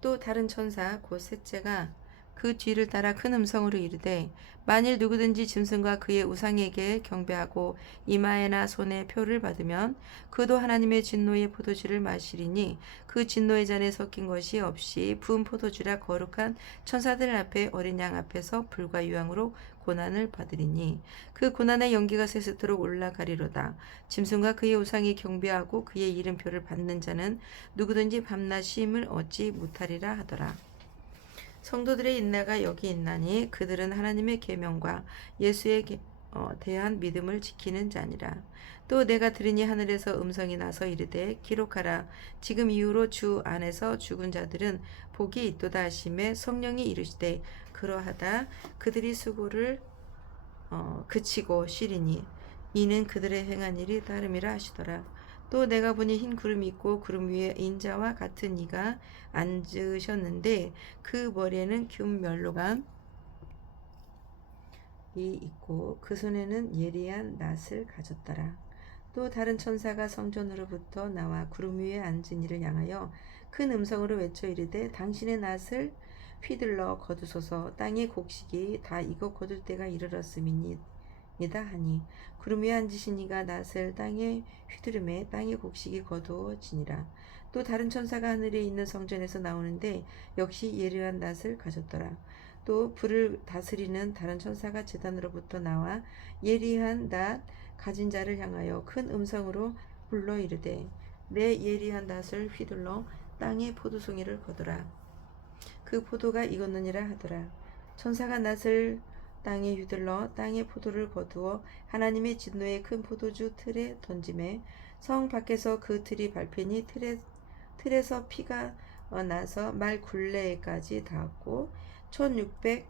또 다른 천사 곧 셋째가 그 뒤를 따라 큰 음성으로 이르되 만일 누구든지 짐승과 그의 우상에게 경배하고 이마에나 손에 표를 받으면 그도 하나님의 진노의 포도주를 마시리니 그 진노의 잔에 섞인 것이 없이 부은 포도주라 거룩한 천사들 앞에 어린 양 앞에서 불과 유황으로 고난을 받으리니 그 고난의 연기가 세세토록 올라가리로다. 짐승과 그의 우상에 경배하고 그의 이름표를 받는 자는 누구든지 밤낮 쉼을 얻지 못하리라 하더라. 성도들의 인내가 여기 있나니 그들은 하나님의 계명과 예수에 대한 믿음을 지키는 자니라. 또 내가 들으니 하늘에서 음성이 나서 이르되 기록하라. 지금 이후로 주 안에서 죽은 자들은 복이 있도다 하심에 성령이 이르시되 그러하다 그들이 수고를 그치고 쉬리니 이는 그들의 행한 일이 다름이라 하시더라. 또 내가 보니 흰 구름이 있고 구름 위에 인자와 같은 이가 앉으셨는데 그 머리에는 균면류관이 있고 그 손에는 예리한 낫을 가졌더라. 또 다른 천사가 성전으로부터 나와 구름 위에 앉은 이를 향하여 큰 음성으로 외쳐 이르되 당신의 낫을 휘둘러 거두소서. 땅의 곡식이 다 익어 거둘 때가 이르렀음이니 이다 하니 구름 위에 앉으신 이가 낫을 땅에 휘두르매 땅의 곡식이 거두어지니라. 또 다른 천사가 하늘에 있는 성전에서 나오는데 역시 예리한 낫을 가졌더라. 또 불을 다스리는 다른 천사가 제단으로부터 나와 예리한 낫 가진 자를 향하여 큰 음성으로 불러 이르되 내 예리한 낫을 휘둘러 땅의 포도송이를 거두라. 그 포도가 익었느니라 하더라. 천사가 낫을 땅에 휘둘러 땅의 포도를 거두어 하나님의 진노의 큰 포도주 틀에 던지매 성 밖에서 그 틀이 밟히니 틀에서 피가 나서 말 굴레까지 닿았고 1600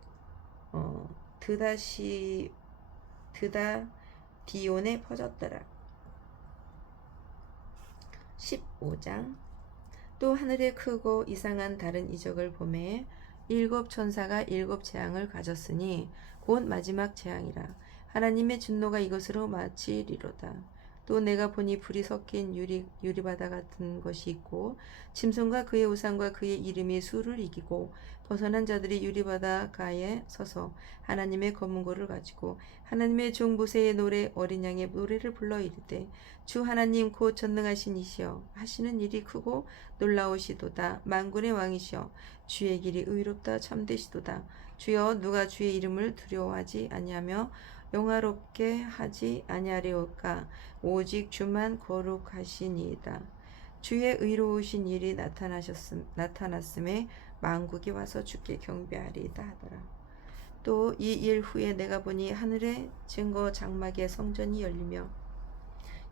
드다디온에 퍼졌더라. 15장. 또 하늘에 크고 이상한 다른 이적을 보매 일곱 천사가 일곱 재앙을 가졌으니 곧 마지막 재앙이라. 하나님의 진노가 이것으로 마치리로다. 또 내가 보니 불이 섞인 유리바다 같은 것이 있고 짐승과 그의 우상과 그의 이름이 수를 이기고 벗어난 자들이 유리바다 가에 서서 하나님의 검은고를 가지고 하나님의 종 모세의 노래 어린 양의 노래를 불러 이르되 주 하나님 곧 전능하신 이시여 하시는 일이 크고 놀라우시도다. 만군의 왕이시여 주의 길이 의롭다 참되시도다. 주여 누가 주의 이름을 두려워하지 아니하며 영화롭게 하지 아니하리올까. 오직 주만 거룩하시니이다. 주의 의로우신 일이 나타났음에 만국이 와서 주께 경배하리이다 하더라. 또 이 일 후에 내가 보니 하늘의 증거 장막의 성전이 열리며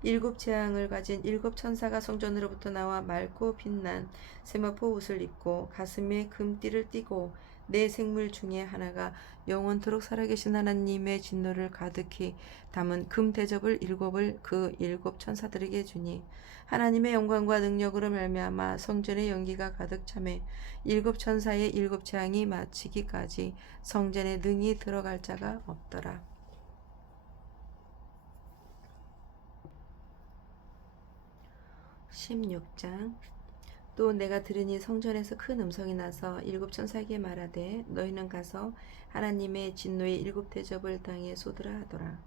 일곱 재앙을 가진 일곱 천사가 성전으로부터 나와 맑고 빛난 세마포 옷을 입고 가슴에 금띠를 띠고 네 생물 중에 하나가 영원토록 살아계신 하나님의 진노를 가득히 담은 금 대접을 일곱을 그 일곱 천사들에게 주니 하나님의 영광과 능력으로 말미암아 성전의 연기가 가득 차매 일곱 천사의 일곱 재앙이 마치기까지 성전에 능히 들어갈 자가 없더라. 16장. 또 내가 들으니 성전에서 큰 음성이 나서 일곱 천사에게 말하되 너희는 가서 하나님의 진노의 일곱 대접을 땅에 쏟으라 하더라.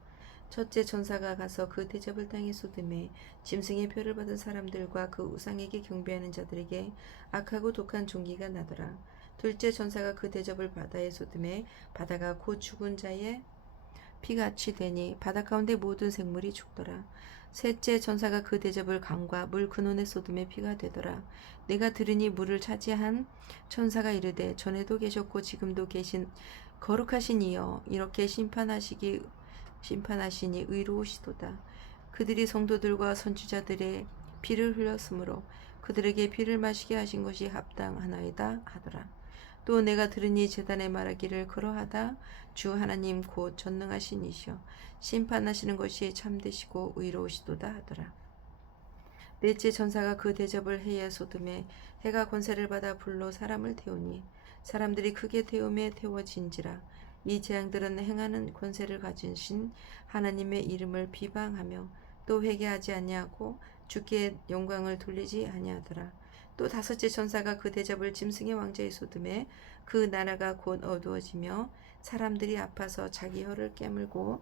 첫째 천사가 가서 그 대접을 땅에 쏟음에 짐승의 표를 받은 사람들과 그 우상에게 경배하는 자들에게 악하고 독한 종기가 나더라. 둘째 천사가 그 대접을 바다에 쏟음에 바다가 곧 죽은 자의 피같이 되니 바다 가운데 모든 생물이 죽더라. 셋째 천사가 그 대접을 강과 물 근원에 쏟음에 피가 되더라. 내가 들으니 물을 차지한 천사가 이르되 전에도 계셨고 지금도 계신 거룩하신 이여 이렇게 심판하시니 의로우시도다. 그들이 성도들과 선지자들의 피를 흘렸으므로 그들에게 피를 마시게 하신 것이 합당하나이다 하더라. 또 내가 들으니 제단에 말하기를 그러하다 주 하나님 곧 전능하신 이시여 심판하시는 것이 참되시고 의로우시도다 하더라. 넷째 천사가 그 대접을 해에 쏟음에 해가 권세를 받아 불로 사람을 태우니 사람들이 크게 태움에 태워진지라. 이 재앙들은 행하는 권세를 가지신 하나님의 이름을 비방하며 또 회개하지 아니하고 주께 영광을 돌리지 아니하더라. 또 다섯째 천사가 그 대접을 짐승의 왕자에 쏟음에 그 나라가 곧 어두워지며 사람들이 아파서 자기 혀를 깨물고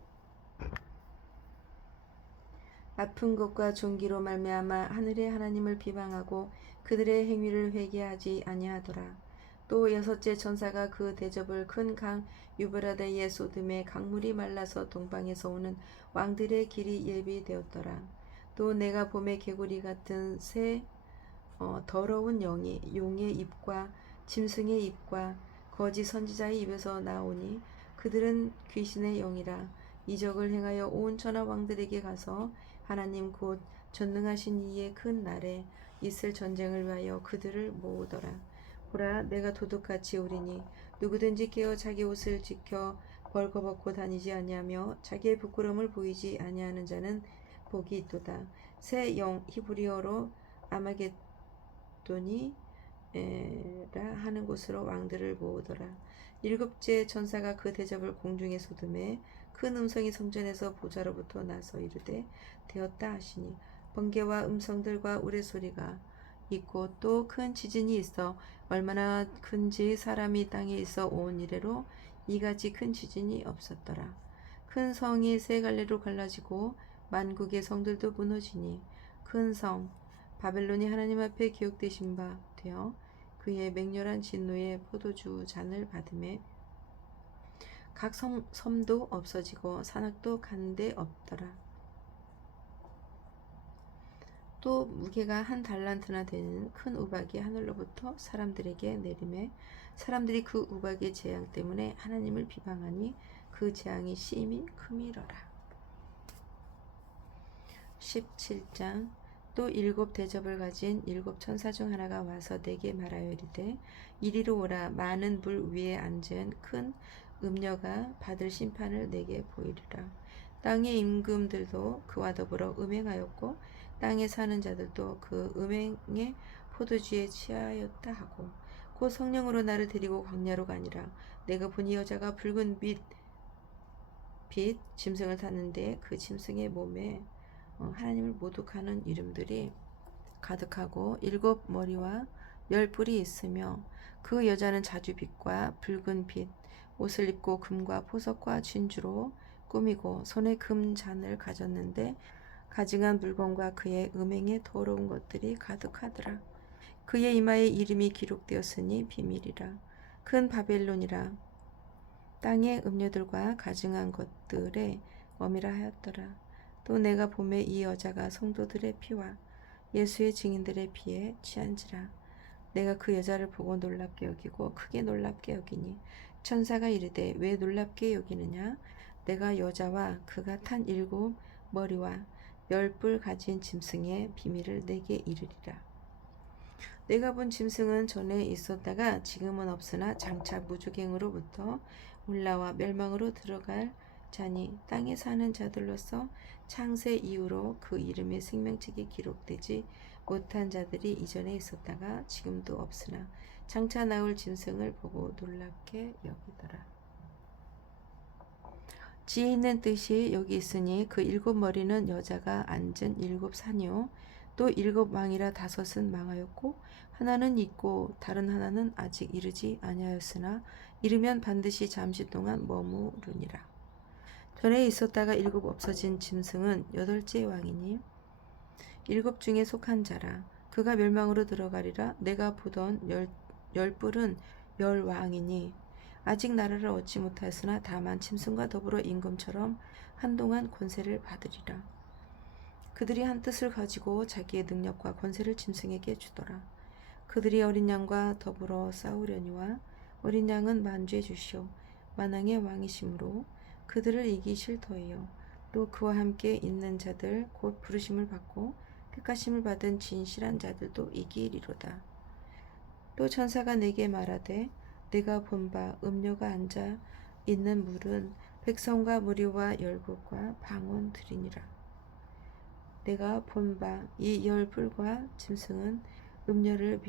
아픈 것과 종기로 말미암아 하늘의 하나님을 비방하고 그들의 행위를 회개하지 아니하더라. 또 여섯째 천사가 그 대접을 큰 강 유브라데에 쏟음에 강물이 말라서 동방에서 오는 왕들의 길이 예비되었더라. 또 내가 봄의 개구리 같은 새 더러운 영이 용의 입과 짐승의 입과 거짓 선지자의 입에서 나오니 그들은 귀신의 영이라. 이적을 행하여 온 천하 왕들에게 가서 하나님 곧 전능하신 이의 큰 날에 있을 전쟁을 위하여 그들을 모으더라. 보라 내가 도둑같이 오리니 누구든지 깨어 자기 옷을 지켜 벌거벗고 다니지 아니하며 자기의 부끄러움을 보이지 아니하는 자는 복이 있도다. 새 영 히브리어로 아마겟돈이 라 하는 곳으로 왕들을 모으더라. 일곱째 천사가 그 대접을 공중에 쏟음에 큰 음성이 성전에서 보좌로부터 나서 이르되 되었다 하시니 번개와 음성들과 우레소리가 있고 또 큰 지진이 있어 얼마나 큰지 사람이 땅에 있어 온 이래로 이같이 큰 지진이 없었더라. 큰 성이 세 갈래로 갈라지고 만국의 성들도 무너지니 큰 성 바벨론이 하나님 앞에 기억되신 바 되어 그의 맹렬한 진노의 포도주 잔을 받음에 각 섬도 없어지고 산악도 간데 없더라. 또 무게가 한 달란트나 되는 큰 우박이 하늘로부터 사람들에게 내림에 사람들이 그 우박의 재앙 때문에 하나님을 비방하니 그 재앙이 심히 크미러라. 17장. 또 일곱 대접을 가진 일곱 천사 중 하나가 와서 내게 말하여 이르되 이리로 오라. 많은 물 위에 앉은 큰 음녀가 받을 심판을 내게 보이리라. 땅의 임금들도 그와 더불어 음행하였고 땅에 사는 자들도 그 음행의 포도주에 취하였다 하고 곧 성령으로 나를 데리고 광야로 가니라. 내가 보니 여자가 붉은 빛 짐승을 탔는데 그 짐승의 몸에 하나님을 모독하는 이름들이 가득하고 일곱 머리와 열 뿔이 있으며 그 여자는 자주빛과 붉은 빛 옷을 입고 금과 보석과 진주로 꾸미고 손에 금 잔을 가졌는데 가증한 물건과 그의 음행의 더러운 것들이 가득하더라. 그의 이마에 이름이 기록되었으니 비밀이라. 큰 바벨론이라. 땅의 음료들과 가증한 것들에 어미라 하였더라. 또 내가 보매 이 여자가 성도들의 피와 예수의 증인들의 피에 취한지라. 내가 그 여자를 보고 놀랍게 여기고 크게 놀랍게 여기니 천사가 이르되 왜 놀랍게 여기느냐? 내가 여자와 그가 탄 7 머리와 10뿔 가진 짐승의 비밀을 내게 이르리라. 내가 본 짐승은 전에 있었다가 지금은 없으나 장차 무주갱으로부터 올라와 멸망으로 들어갈 자니 땅에 사는 자들로서 창세 이후로 그 이름의 생명책에 기록되지 못한 자들이 이전에 있었다가 지금도 없으나 장차 나올 짐승을 보고 놀랍게 여기더라. 지혜 있는 뜻이 여기 있으니 그 7 머리는 여자가 앉은 7 산이요 또 7 왕이라 5은 망하였고 하나는 있고 다른 하나는 아직 이르지 아니하였으나 이르면 반드시 잠시 동안 머무르니라. 전에 있었다가 7 없어진 짐승은 8째 왕이니 7 중에 속한 자라. 그가 멸망으로 들어가리라. 내가 보던 10뿔은 10 왕이니 아직 나라를 얻지 못하였으나 다만 짐승과 더불어 임금처럼 한동안 권세를 받으리라. 그들이 한 뜻을 가지고 자기의 능력과 권세를 짐승에게 주더라. 그들이 어린 양과 더불어 싸우려니와 어린 양은 만주의 주시오 만왕의 왕이시므로 그들을 이기실 터이요 또 그와 함께 있는 자들 곧 부르심을 받고 택하심을 받은 진실한 자들도 이기리로다. 또 천사가 내게 말하되 내가 본 바 음료가 앉아 있는 물은 백성과 무리와 열국과 방언들이니라. 내가 본 바 이 10뿔과 짐승은 음료를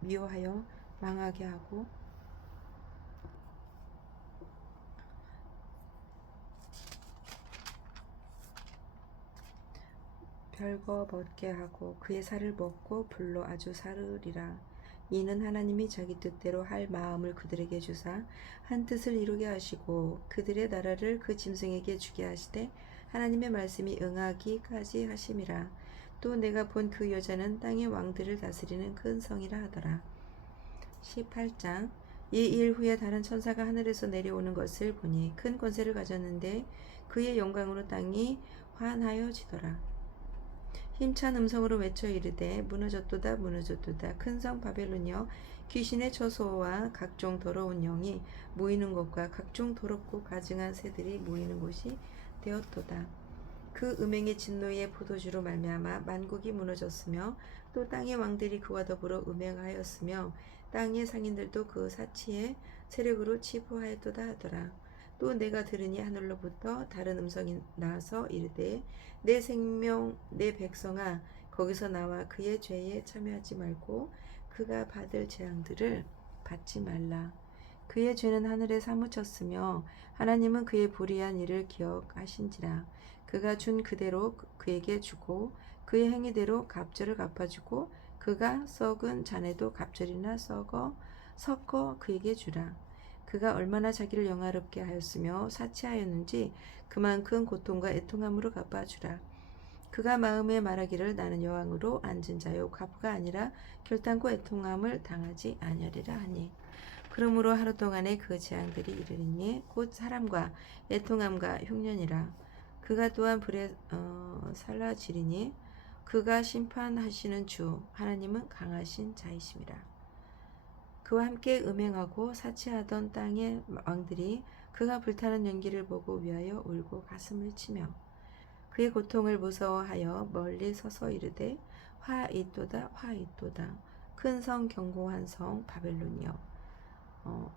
미워하여 망하게 하고 별거벗게 하고 그의 살을 먹고 불로 아주 사르리라. 이는 하나님이 자기 뜻대로 할 마음을 그들에게 주사 한 뜻을 이루게 하시고 그들의 나라를 그 짐승에게 주게 하시되 하나님의 말씀이 응하기까지 하심이라. 또 내가 본 그 여자는 땅의 왕들을 다스리는 큰 성이라 하더라. 18장. 이 일 후에 다른 천사가 하늘에서 내려오는 것을 보니 큰 권세를 가졌는데 그의 영광으로 땅이 환하여지더라. 힘찬 음성으로 외쳐 이르되 무너졌도다 무너졌도다 큰 성 바벨론이여 귀신의 처소와 각종 더러운 영이 모이는 곳과 각종 더럽고 가증한 새들이 모이는 곳이 되었도다. 그 음행의 진노의 포도주로 말미암아 만국이 무너졌으며 또 땅의 왕들이 그와 더불어 음행하였으며 땅의 상인들도 그 사치의 세력으로 치부하였도다 하더라. 또 내가 들으니 하늘로부터 다른 음성이 나서 이르되 내 생명 내 백성아 거기서 나와 그의 죄에 참여하지 말고 그가 받을 재앙들을 받지 말라. 그의 죄는 하늘에 사무쳤으며 하나님은 그의 불의한 일을 기억하신지라. 그가 준 그대로 그에게 주고 그의 행위대로 갑절을 갚아주고 그가 썩은 잔에도 갑절이나 섞어 그에게 주라. 그가 얼마나 자기를 영화롭게 하였으며 사치하였는지 그만큼 고통과 애통함으로 갚아주라. 그가 마음에 말하기를 나는 여왕으로 앉은 자요 과부가 아니라 결단코 애통함을 당하지 아니하리라 하니 그러므로 하루 동안에 그 재앙들이 이르리니 곧 사람과 애통함과 흉년이라. 그가 또한 불에 살라지리니 그가 심판하시는 주 하나님은 강하신 자이심이라. 그와 함께 음행하고 사치하던 땅의 왕들이 그가 불타는 연기를 보고 위하여 울고 가슴을 치며 그의 고통을 무서워하여 멀리 서서 이르되 화 있도다 화 있도다 큰 성 견고한 성 바벨론이여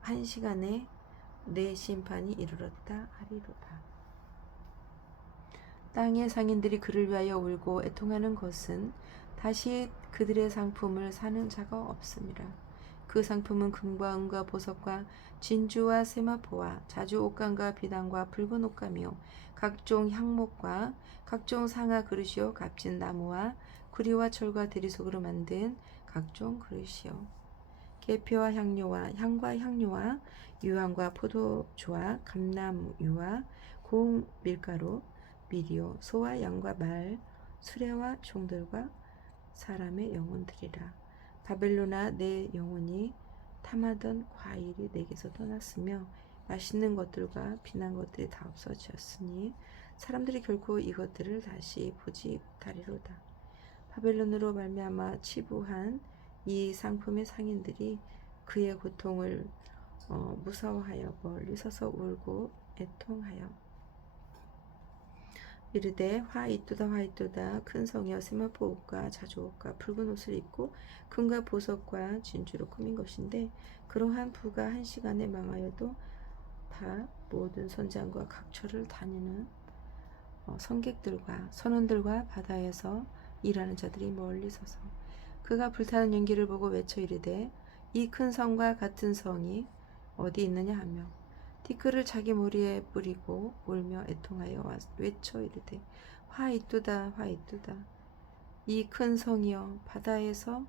한 시간에 내 심판이 이르렀다 하리로다. 땅의 상인들이 그를 위하여 울고 애통하는 것은 다시 그들의 상품을 사는 자가 없음이라. 그 상품은 금과 은과 보석과 진주와 세마포와 자주 옷감과 비단과 붉은 옷감이요 각종 향목과 각종 상아 그릇이요 값진 나무와 구리와 철과 대리석으로 만든 각종 그릇이요 계피와 향료와 향과 향료와 유황과 포도주와 감나무유와 고운 밀가루 밀이요 소와 양과 말 수레와 종들과 사람의 영혼들이라. 바벨론아 내 영혼이 탐하던 과일이 내게서 떠났으며 맛있는 것들과 비난 것들이 다 없어졌으니 사람들이 결코 이것들을 다시 보지 못하리로다. 바벨론으로 말미암아 치부한 이 상품의 상인들이 그의 고통을 무서워하여 멀리 서서 울고 애통하여 이르되 화 이뚜다 큰 성이여 세마포 옷과 자주 옷과 붉은 옷을 입고 금과 보석과 진주로 꾸민 것인데 그러한 부가 한 시간에 망하여도 다 모든 선장과 각처를 다니는 선객들과 선원들과 바다에서 일하는 자들이 멀리 서서 그가 불타는 연기를 보고 외쳐 이르되 이 큰 성과 같은 성이 어디 있느냐 하며 티끌을 자기 머리에 뿌리고 울며 애통하여 외쳐 이르되 화 이뚜다 이 큰 성이여 바다에서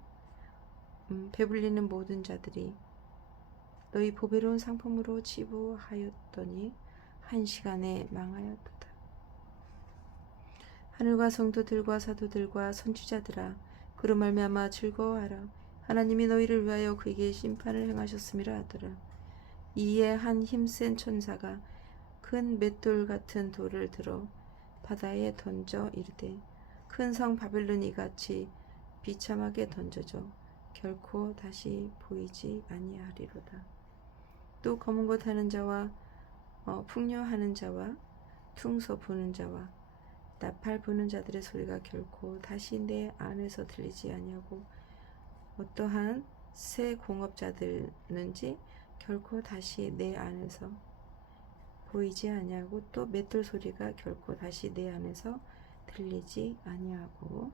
배불리는 모든 자들이 너희 보배로운 상품으로 치부하였더니 한 시간에 망하였도다. 하늘과 성도들과 사도들과 선지자들아 그로 말미암아 즐거워하라. 하나님이 너희를 위하여 그에게 심판을 행하셨음이라 하더라. 이에 한 힘센 천사가 큰 맷돌 같은 돌을 들어 바다에 던져 이르되 큰 성 바벨론 이같이 비참하게 던져져 결코 다시 보이지 아니하리로다. 또 검은 것 하는 자와 풍요하는 자와 퉁소 부는 자와 나팔 부는 자들의 소리가 결코 다시 내 안에서 들리지 아니하고 어떠한 새 공업자들는지 결코 다시 내 안에서 보이지 아니하고 또 맷돌 소리가 결코 다시 내 안에서 들리지 아니하고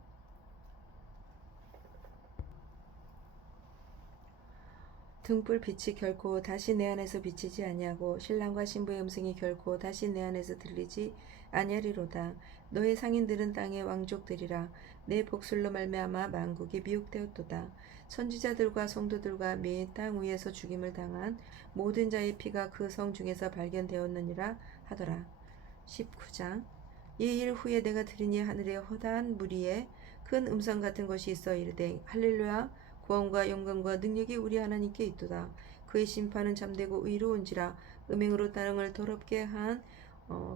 등불 빛이 결코 다시 내 안에서 비치지 아니하고 신랑과 신부의 음성이 결코 다시 내 안에서 들리지 아니하리로다. 너의 상인들은 땅의 왕족들이라. 내 복술로 말미암아 만국이 미혹되었도다. 선지자들과 성도들과 매 땅 위에서 죽임을 당한 모든 자의 피가 그 성 중에서 발견되었느니라 하더라. 19장 이 일 후에 내가 들으니 하늘에 허다한 무리에 큰 음성 같은 것이 있어 이르되 할렐루야 구원과 영광과 능력이 우리 하나님께 있도다. 그의 심판은 잠되고 의로운지라. 음행으로 땅을 더럽게 한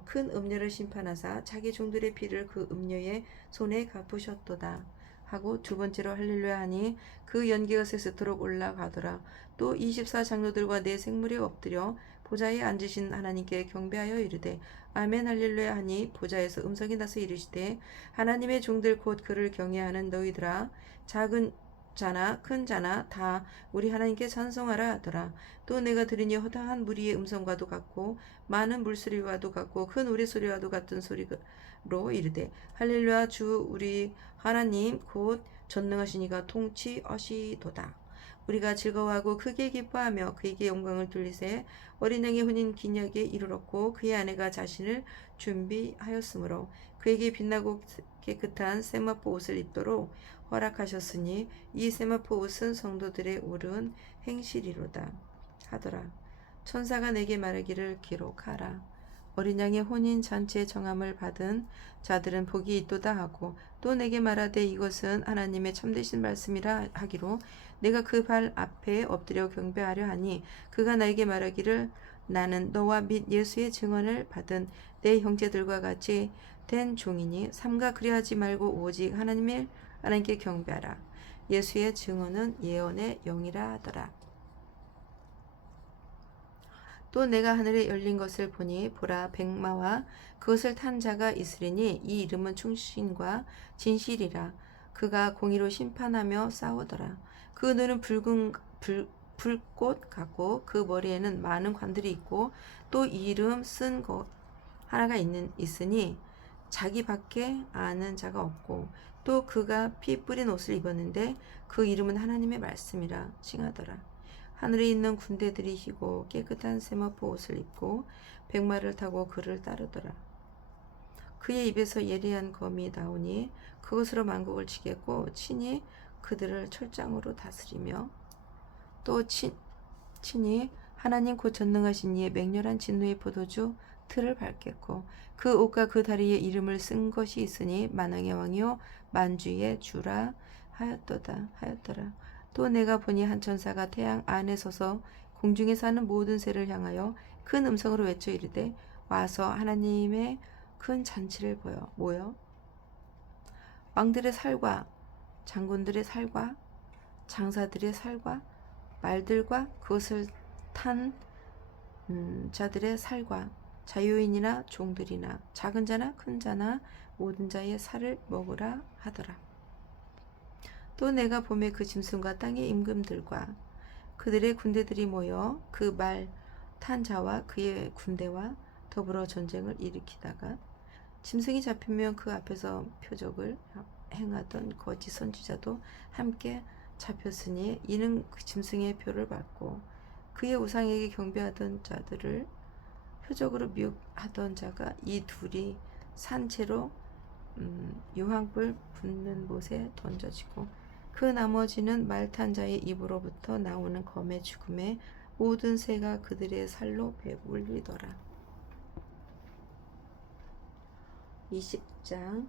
큰 음녀를 심판하사 자기 종들의 피를 그 음녀의 손에 갚으셨도다. 하고 두 번째로 할렐루야 하니 그 연기가 세세토록 올라가더라. 또 24장로들과 네 생물이 엎드려 보좌에 앉으신 하나님께 경배하여 이르되 아멘 할렐루야 하니 보좌에서 음성이 나서 이르시되 하나님의 종들 곧 그를 경외하는 너희들아 작은 자나 큰 자나 다 우리 하나님께 찬송하라 하더라. 또 내가 들으니 허다한 무리의 음성과도 같고 많은 물소리와도 같고 큰 우레소리와도 같은 소리로 이르되 할렐루야 주 우리 하나님 곧 전능하신 이가 통치하시도다. 우리가 즐거워하고 크게 기뻐하며 그에게 영광을 돌리세 어린 양의 혼인 기약에 이르렀고 그의 아내가 자신을 준비하였으므로 그에게 빛나고 깨끗한 세마포 옷을 입도록 허락하셨으니 이 세마포 옷은 성도들의 옳은 행실이로다 하더라. 천사가 내게 말하기를 기록하라. 어린 양의 혼인 잔치의 정함을 받은 자들은 복이 있도다 하고 또 내게 말하되 이것은 하나님의 참되신 말씀이라 하기로 내가 그 발 앞에 엎드려 경배하려 하니 그가 나에게 말하기를 나는 너와 및 예수의 증언을 받은 내 형제들과 같이 된 종이니 삼가 그리하지 말고 오직 하나님께 경배하라. 예수의 증언은 예언의 영이라 하더라. 또 내가 하늘에 열린 것을 보니 보라 백마와 그것을 탄 자가 있으리니 이 이름은 충신과 진실이라. 그가 공의로 심판하며 싸우더라. 그 눈은 불꽃 같고 그 머리에는 많은 관들이 있고 또 이름 쓴 것 하나가 있으니 자기밖에 아는 자가 없고 또 그가 피 뿌린 옷을 입었는데 그 이름은 하나님의 말씀이라 칭하더라. 하늘에 있는 군대들이 희고 깨끗한 세마포 옷을 입고 백마를 타고 그를 따르더라. 그의 입에서 예리한 검이 나오니 그것으로 만국을 치겠고 친히 그들을 철장으로 다스리며 또 친히 하나님 곧 전능하신 이의 맹렬한 진노의 포도주 틀을 밟겠고 그 옷과 그 다리에 이름을 쓴 것이 있으니 만왕의 왕이요 만주의 주라 하였더라. 또 내가 보니 한 천사가 태양 안에 서서 공중에 사는 모든 새를 향하여 큰 음성으로 외쳐 이르되 와서 하나님의 큰 잔치를 모여 왕들의 살과 장군들의 살과 장사들의 살과 말들과 그것을 탄 자들의 살과 자유인이나 종들이나 작은 자나 큰 자나 모든 자의 살을 먹으라 하더라. 또 내가 봄에 그 짐승과 땅의 임금들과 그들의 군대들이 모여 그 말 탄 자와 그의 군대와 더불어 전쟁을 일으키다가 짐승이 잡히면 그 앞에서 표적을 행하던 거짓 선지자도 함께 잡혔으니 이는 그 짐승의 표를 받고 그의 우상에게 경배하던 자들을 표적으로 미혹하던 자가 이 둘이 산채로 유황불 붙는 못에 던져지고 그 나머지는 말탄 자의 입으로부터 나오는 검의 죽음에 모든 새가 그들의 살로 배불리더라. 20장.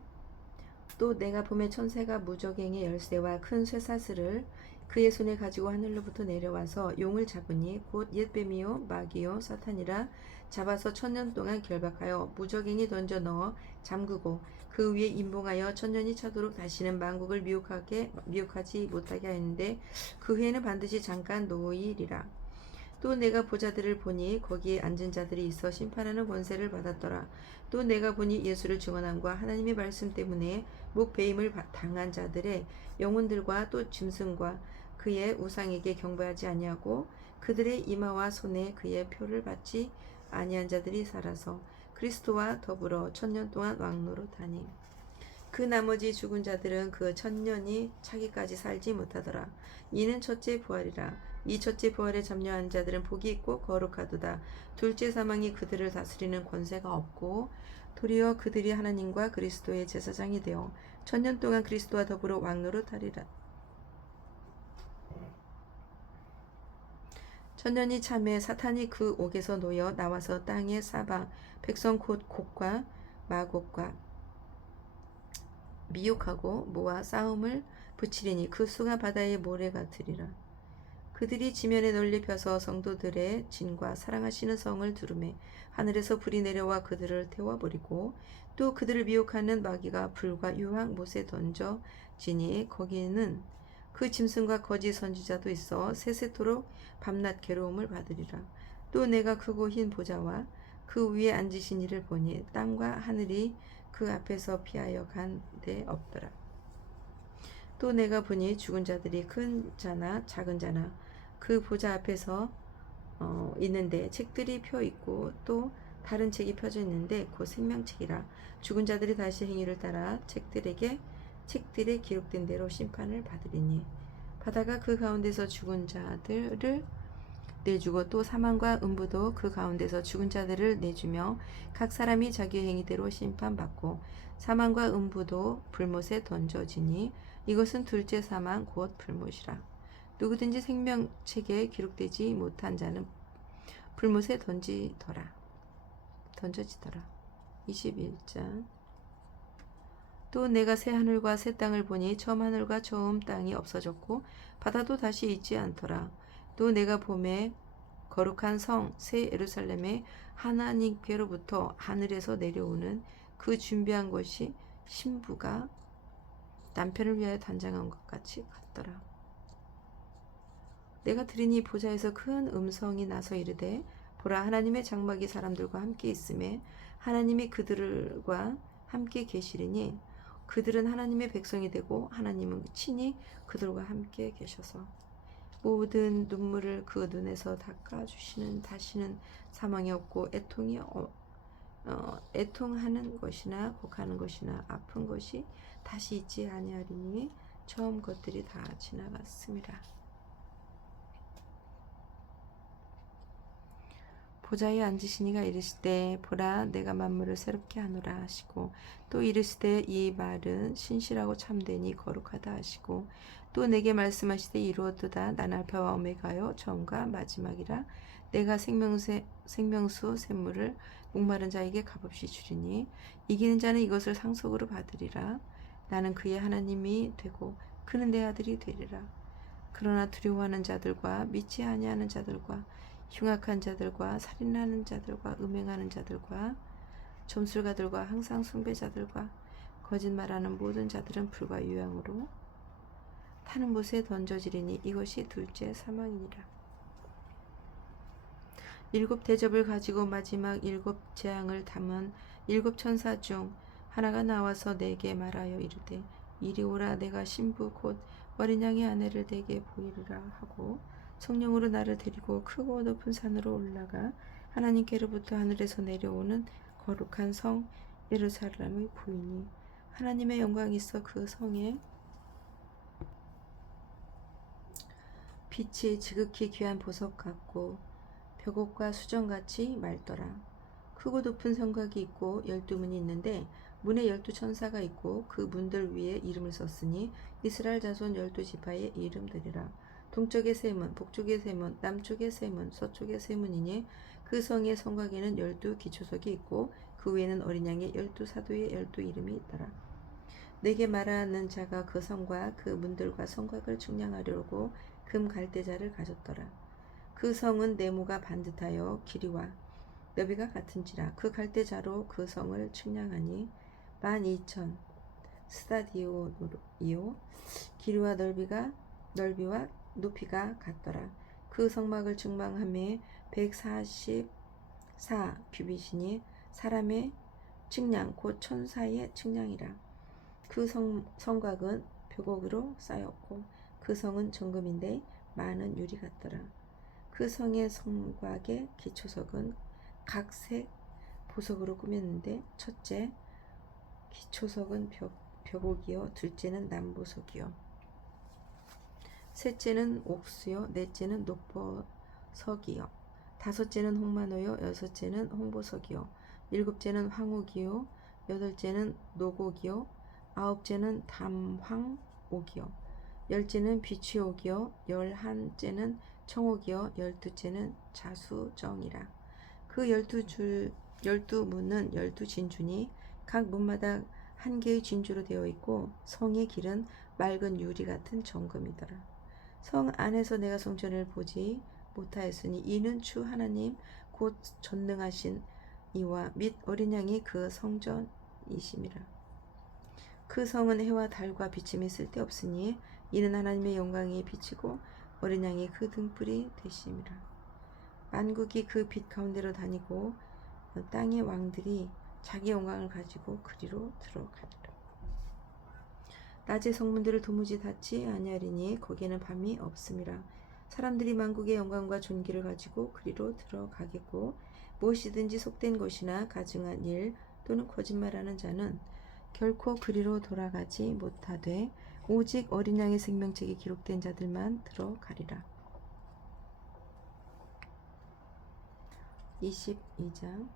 또 내가 봄에 천사가 무적행의 열쇠와 큰 쇠사슬을 그의 손에 가지고 하늘로부터 내려와서 용을 잡으니 곧 옛뱀이요 마귀요 사탄이라 잡아서 1000년 동안 결박하여 무적행에 던져 넣어 잠그고 그 위에 임봉하여 1000년이 차도록 다시는 만국을 미혹하지 못하게 하였는데 그 후에는 반드시 잠깐 놓이리라. 또 내가 보자들을 보니 거기에 앉은 자들이 있어 심판하는 권세를 받았더라. 또 내가 보니 예수를 증언함과 하나님의 말씀 때문에 목배임을 당한 자들의 영혼들과 또 짐승과 그의 우상에게 경배하지 아니하고 그들의 이마와 손에 그의 표를 받지 아니한 자들이 살아서 그리스도와 더불어 1000년 동안 왕노릇하니 그 나머지 죽은 자들은 그 1000년이 차기까지 살지 못하더라. 이는 첫째 부활이라. 이 첫째 부활에 참여한 자들은 복이 있고 거룩하도다. 둘째 사망이 그들을 다스리는 권세가 없고 도리어 그들이 하나님과 그리스도의 제사장이 되어 1000년 동안 그리스도와 더불어 왕노릇하리라. 1000년이 참에 사탄이 그 옥에서 놓여 나와서 땅에 사바 백성 곧 곡과 마곡과 미혹하고 모아 싸움을 붙이리니 그 수가 바다의 모래 같으리라. 그들이 지면에 널리 펴서 성도들의 진과 사랑하시는 성을 두르매 하늘에서 불이 내려와 그들을 태워버리고 또 그들을 미혹하는 마귀가 불과 유황 못에 던져지니 거기에는 그 짐승과 거짓 선지자도 있어 세세토록 밤낮 괴로움을 받으리라. 또 내가 크고 흰 보좌와 그 위에 앉으신 이를 보니 땅과 하늘이 그 앞에서 피하여 간 데 없더라. 또 내가 보니 죽은 자들이 큰 자나 작은 자나 그 보좌 앞에서 있는데 책들이 펴 있고 또 다른 책이 펴져 있는데 곧 생명책이라. 죽은 자들이 다시 행위를 따라 책들에 기록된 대로 심판을 받으리니 바다가 그 가운데서 죽은 자들을 내주고 또 사망과 음부도 그 가운데서 죽은 자들을 내주며 각 사람이 자기의 행위대로 심판받고 사망과 음부도 불못에 던져지니 이것은 둘째 사망 곧 불못이라. 누구든지 생명책에 기록되지 못한 자는 불못에 던져지더라. 21장. 또 내가 새 하늘과 새 땅을 보니 처음 하늘과 처음 땅이 없어졌고 바다도 다시 있지 않더라. 또 내가 봄에 거룩한 성 새 예루살렘에 하나님께로부터 하늘에서 내려오는 그 준비한 것이 신부가 남편을 위하여 단장한 것 같이 같더라. 내가 들으니 보좌에서 큰 음성이 나서 이르되 보라 하나님의 장막이 사람들과 함께 있음에 하나님이 그들과 함께 계시리니 그들은 하나님의 백성이 되고 하나님은 친히 그들과 함께 계셔서 모든 눈물을 그 눈에서 닦아주시는 다시는 사망이 없고 애통하는 것이나 곡하는 것이나 아픈 것이 다시 있지 아니하리니 처음 것들이 다 지나갔음이라. 보좌에 앉으시니가 이르시되 보라 내가 만물을 새롭게 하노라 하시고 또 이르시되 이 말은 신실하고 참되니 거룩하다 하시고 또 내게 말씀하시되 이루었도다 난 알파와 오메가요 처음과 마지막이라. 내가 생명수 샘물을 목마른 자에게 값없이 주리니 이기는 자는 이것을 상속으로 받으리라. 나는 그의 하나님이 되고 그는 내 아들이 되리라. 그러나 두려워하는 자들과 믿지 아니하는 자들과 흉악한 자들과 살인하는 자들과 음행하는 자들과 점술가들과 항상 숭배자들과 거짓말하는 모든 자들은 불과 유황으로 타는 못에 던져지리니 이것이 둘째 사망이니라. 일곱 대접을 가지고 마지막 일곱 재앙을 담은 일곱 천사 중 하나가 나와서 내게 말하여 이르되 이리 오라. 내가 신부 곧 어린 양의 아내를 내게 보이리라 하고 성령으로 나를 데리고 크고 높은 산으로 올라가 하나님께로부터 하늘에서 내려오는 거룩한 성 예루살렘의 보이니 하나님의 영광이 있어 그 성에 빛이 지극히 귀한 보석 같고 벽옥과 수정같이 맑더라. 크고 높은 성곽이 있고 12문이 있는데 문에 12천사가 있고 그 문들 위에 이름을 썼으니 이스라엘 자손 12지파의 이름들이라. 동쪽의 세 문, 북쪽의 세 문, 남쪽의 세 문, 서쪽의 세 문이니 그 성의 성곽에는 12기초석이 있고 그 위에는 어린 양의 12사도의 12이름이 있더라. 내게 말하는 자가 그 성과 그 문들과 성곽을 측량하려고 금 갈대자를 가졌더라. 그 성은 네모가 반듯하여 길이와 너비가 같은지라. 그 갈대자로 그 성을 측량하니 12,000 스타디오이요 길이와 넓이와 높이가 같더라. 그 성막을 측량함에 144 규빗이니 사람의 측량 곧 천사의 측량이라. 그 성곽은 벽옥으로 쌓였고 그 성은 정금인데 많은 유리 같더라. 그 성의 성곽의 기초석은 각색 보석으로 꾸몄는데 첫째 기초석은 벽옥이요 둘째는 남보석이요 셋째는 옥수요 넷째는 녹보석이요 다섯째는 홍마노요 여섯째는 홍보석이요 일곱째는 황옥이요 여덟째는 녹옥이요 아홉째는 담황옥이요 열째는 비취옥이요 열한째는 청옥이요 열두째는 자수정이라. 그 12문은 12진주니 각 문마다 한 개의 진주로 되어 있고 성의 길은 맑은 유리 같은 정금이더라. 성 안에서 내가 성전을 보지 못하였으니 이는 주 하나님 곧 전능하신 이와 및 어린 양이 그 성전이심이라. 그 성은 해와 달과 비침이 쓸데없으니 이는 하나님의 영광이 비치고 어린 양이 그 등불이 되심이라. 만국이 그 빛 가운데로 다니고 땅의 왕들이 자기 영광을 가지고 그리로 들어가리라. 낮에 성문들을 도무지 닫지 아니하리니 거기에는 밤이 없음이라. 사람들이 만국의 영광과 존귀를 가지고 그리로 들어가겠고 무엇이든지 속된 것이나 가증한 일 또는 거짓말하는 자는 결코 그리로 돌아가지 못하되 오직 어린 양의 생명책에 기록된 자들만 들어가리라. 22장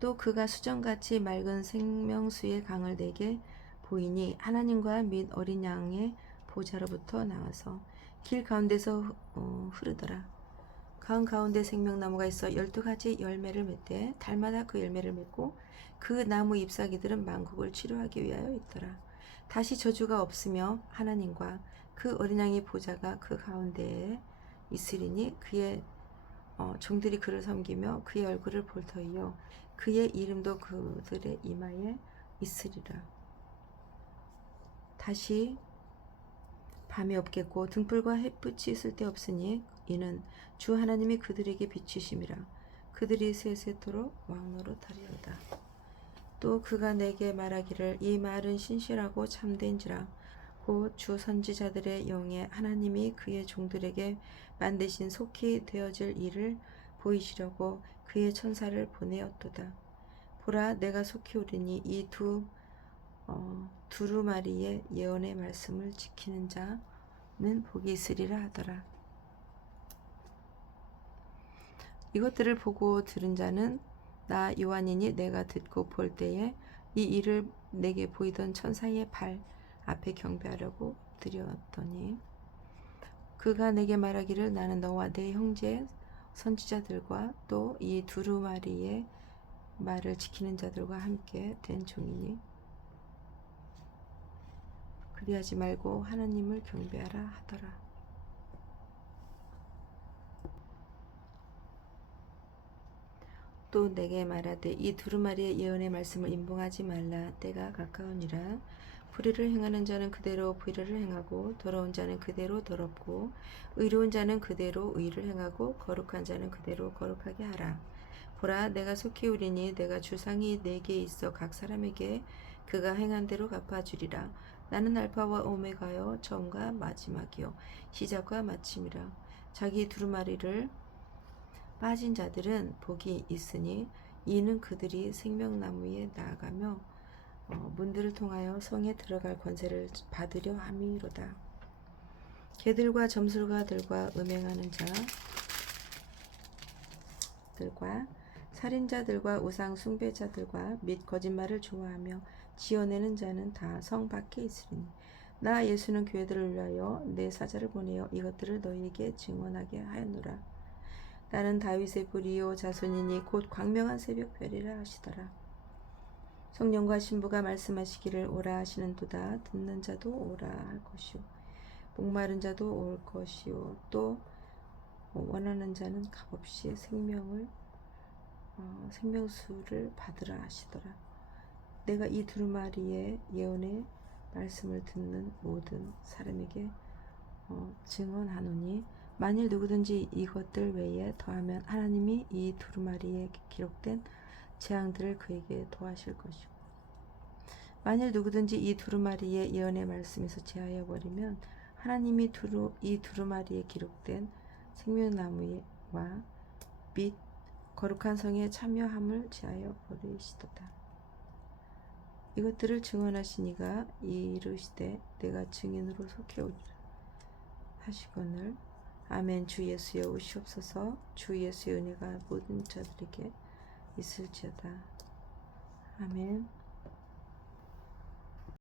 또 그가 수정같이 맑은 생명수의 강을 내게 보이니 하나님과 및 어린 양의 보좌로부터 나와서 길 가운데서 흐르더라. 강 가운데 생명나무가 있어 12가지 열매를 맺되 달마다 그 열매를 맺고 그 나무 잎사귀들은 만국을 치료하기 위하여 있더라. 다시 저주가 없으며 하나님과 그 어린 양의 보좌가 그 가운데에 있으리니 그의 종들이 그를 섬기며 그의 얼굴을 볼 터이요 그의 이름도 그들의 이마에 있으리라. 다시 밤이 없겠고 등불과 햇빛이 쓸데없으니 이는 주 하나님이 그들에게 비추심이라. 그들이 세세토록 왕노릇하리로다. 또 그가 내게 말하기를 이 말은 신실하고 참된지라. 곧 주 선지자들의 영에 하나님이 그의 종들에게 만드신 속히 되어질 일을 보이시려고 그의 천사를 보내었도다. 보라, 내가 속히 오리니 이 두루마리의 예언의 말씀을 지키는 자는 복이 있으리라 하더라. 이것들을 보고 들은 자는 나 요한이니 내가 듣고 볼 때에 이 일을 내게 보이던 천사의 발 앞에 경배하려고 엎드렸더니 그가 내게 말하기를 나는 너와 내 형제 선지자들과 또 이 두루마리의 말을 지키는 자들과 함께 된 종이니 그리하지 말고 하나님을 경배하라 하더라. 또 내게 말하되 이 두루마리의 예언의 말씀을 임봉하지 말라. 때가 가까우니라. 불의를 행하는 자는 그대로 불의를 행하고 더러운 자는 그대로 더럽고 의로운 자는 그대로 의를 행하고 거룩한 자는 그대로 거룩하게 하라. 보라, 내가 속히 오리니 내가 주상이 내게 있어 각 사람에게 그가 행한 대로 갚아주리라. 나는 알파와 오메가요 처음과 마지막이요 시작과 마침이라. 자기 두루마리를 빠진 자들은 복이 있으니 이는 그들이 생명나무에 나아가며 문들을 통하여 성에 들어갈 권세를 받으려 함이로다. 개들과 점술가들과 음행하는 자들과 살인자들과 우상 숭배자들과 및 거짓말을 좋아하며 지어내는 자는 다 성 밖에 있으리니 나 예수는 교회들을 위하여 내 사자를 보내어 이것들을 너희에게 증언하게 하였노라. 나는 다윗의 뿌리요 자손이니 곧 광명한 새벽별이라 하시더라. 성령과 신부가 말씀하시기를 오라 하시는도다. 듣는 자도 오라 할 것이요 목마른 자도 올 것이요 또 원하는 자는 값없이 생명수를 받으라 하시더라. 내가 이 두루마리의 예언의 말씀을 듣는 모든 사람에게 증언하노니 만일 누구든지 이것들 외에 더하면 하나님이 이 두루마리에 기록된 재앙들을 그에게 더하실 것이고 만일 누구든지 이 두루마리의 예언의 말씀에서 제하여 버리면 하나님이 이 두루마리에 기록된 생명나무와 및 거룩한 성에 참여함을 제하여 버리시도다. 이것들을 증언하시니가 이르시되 내가 증인으로 속해 오리라 하시거늘. 아멘. 주 예수여 오시옵소서. 주 예수의 은혜가 모든 자들에게 있을지어다. 아멘.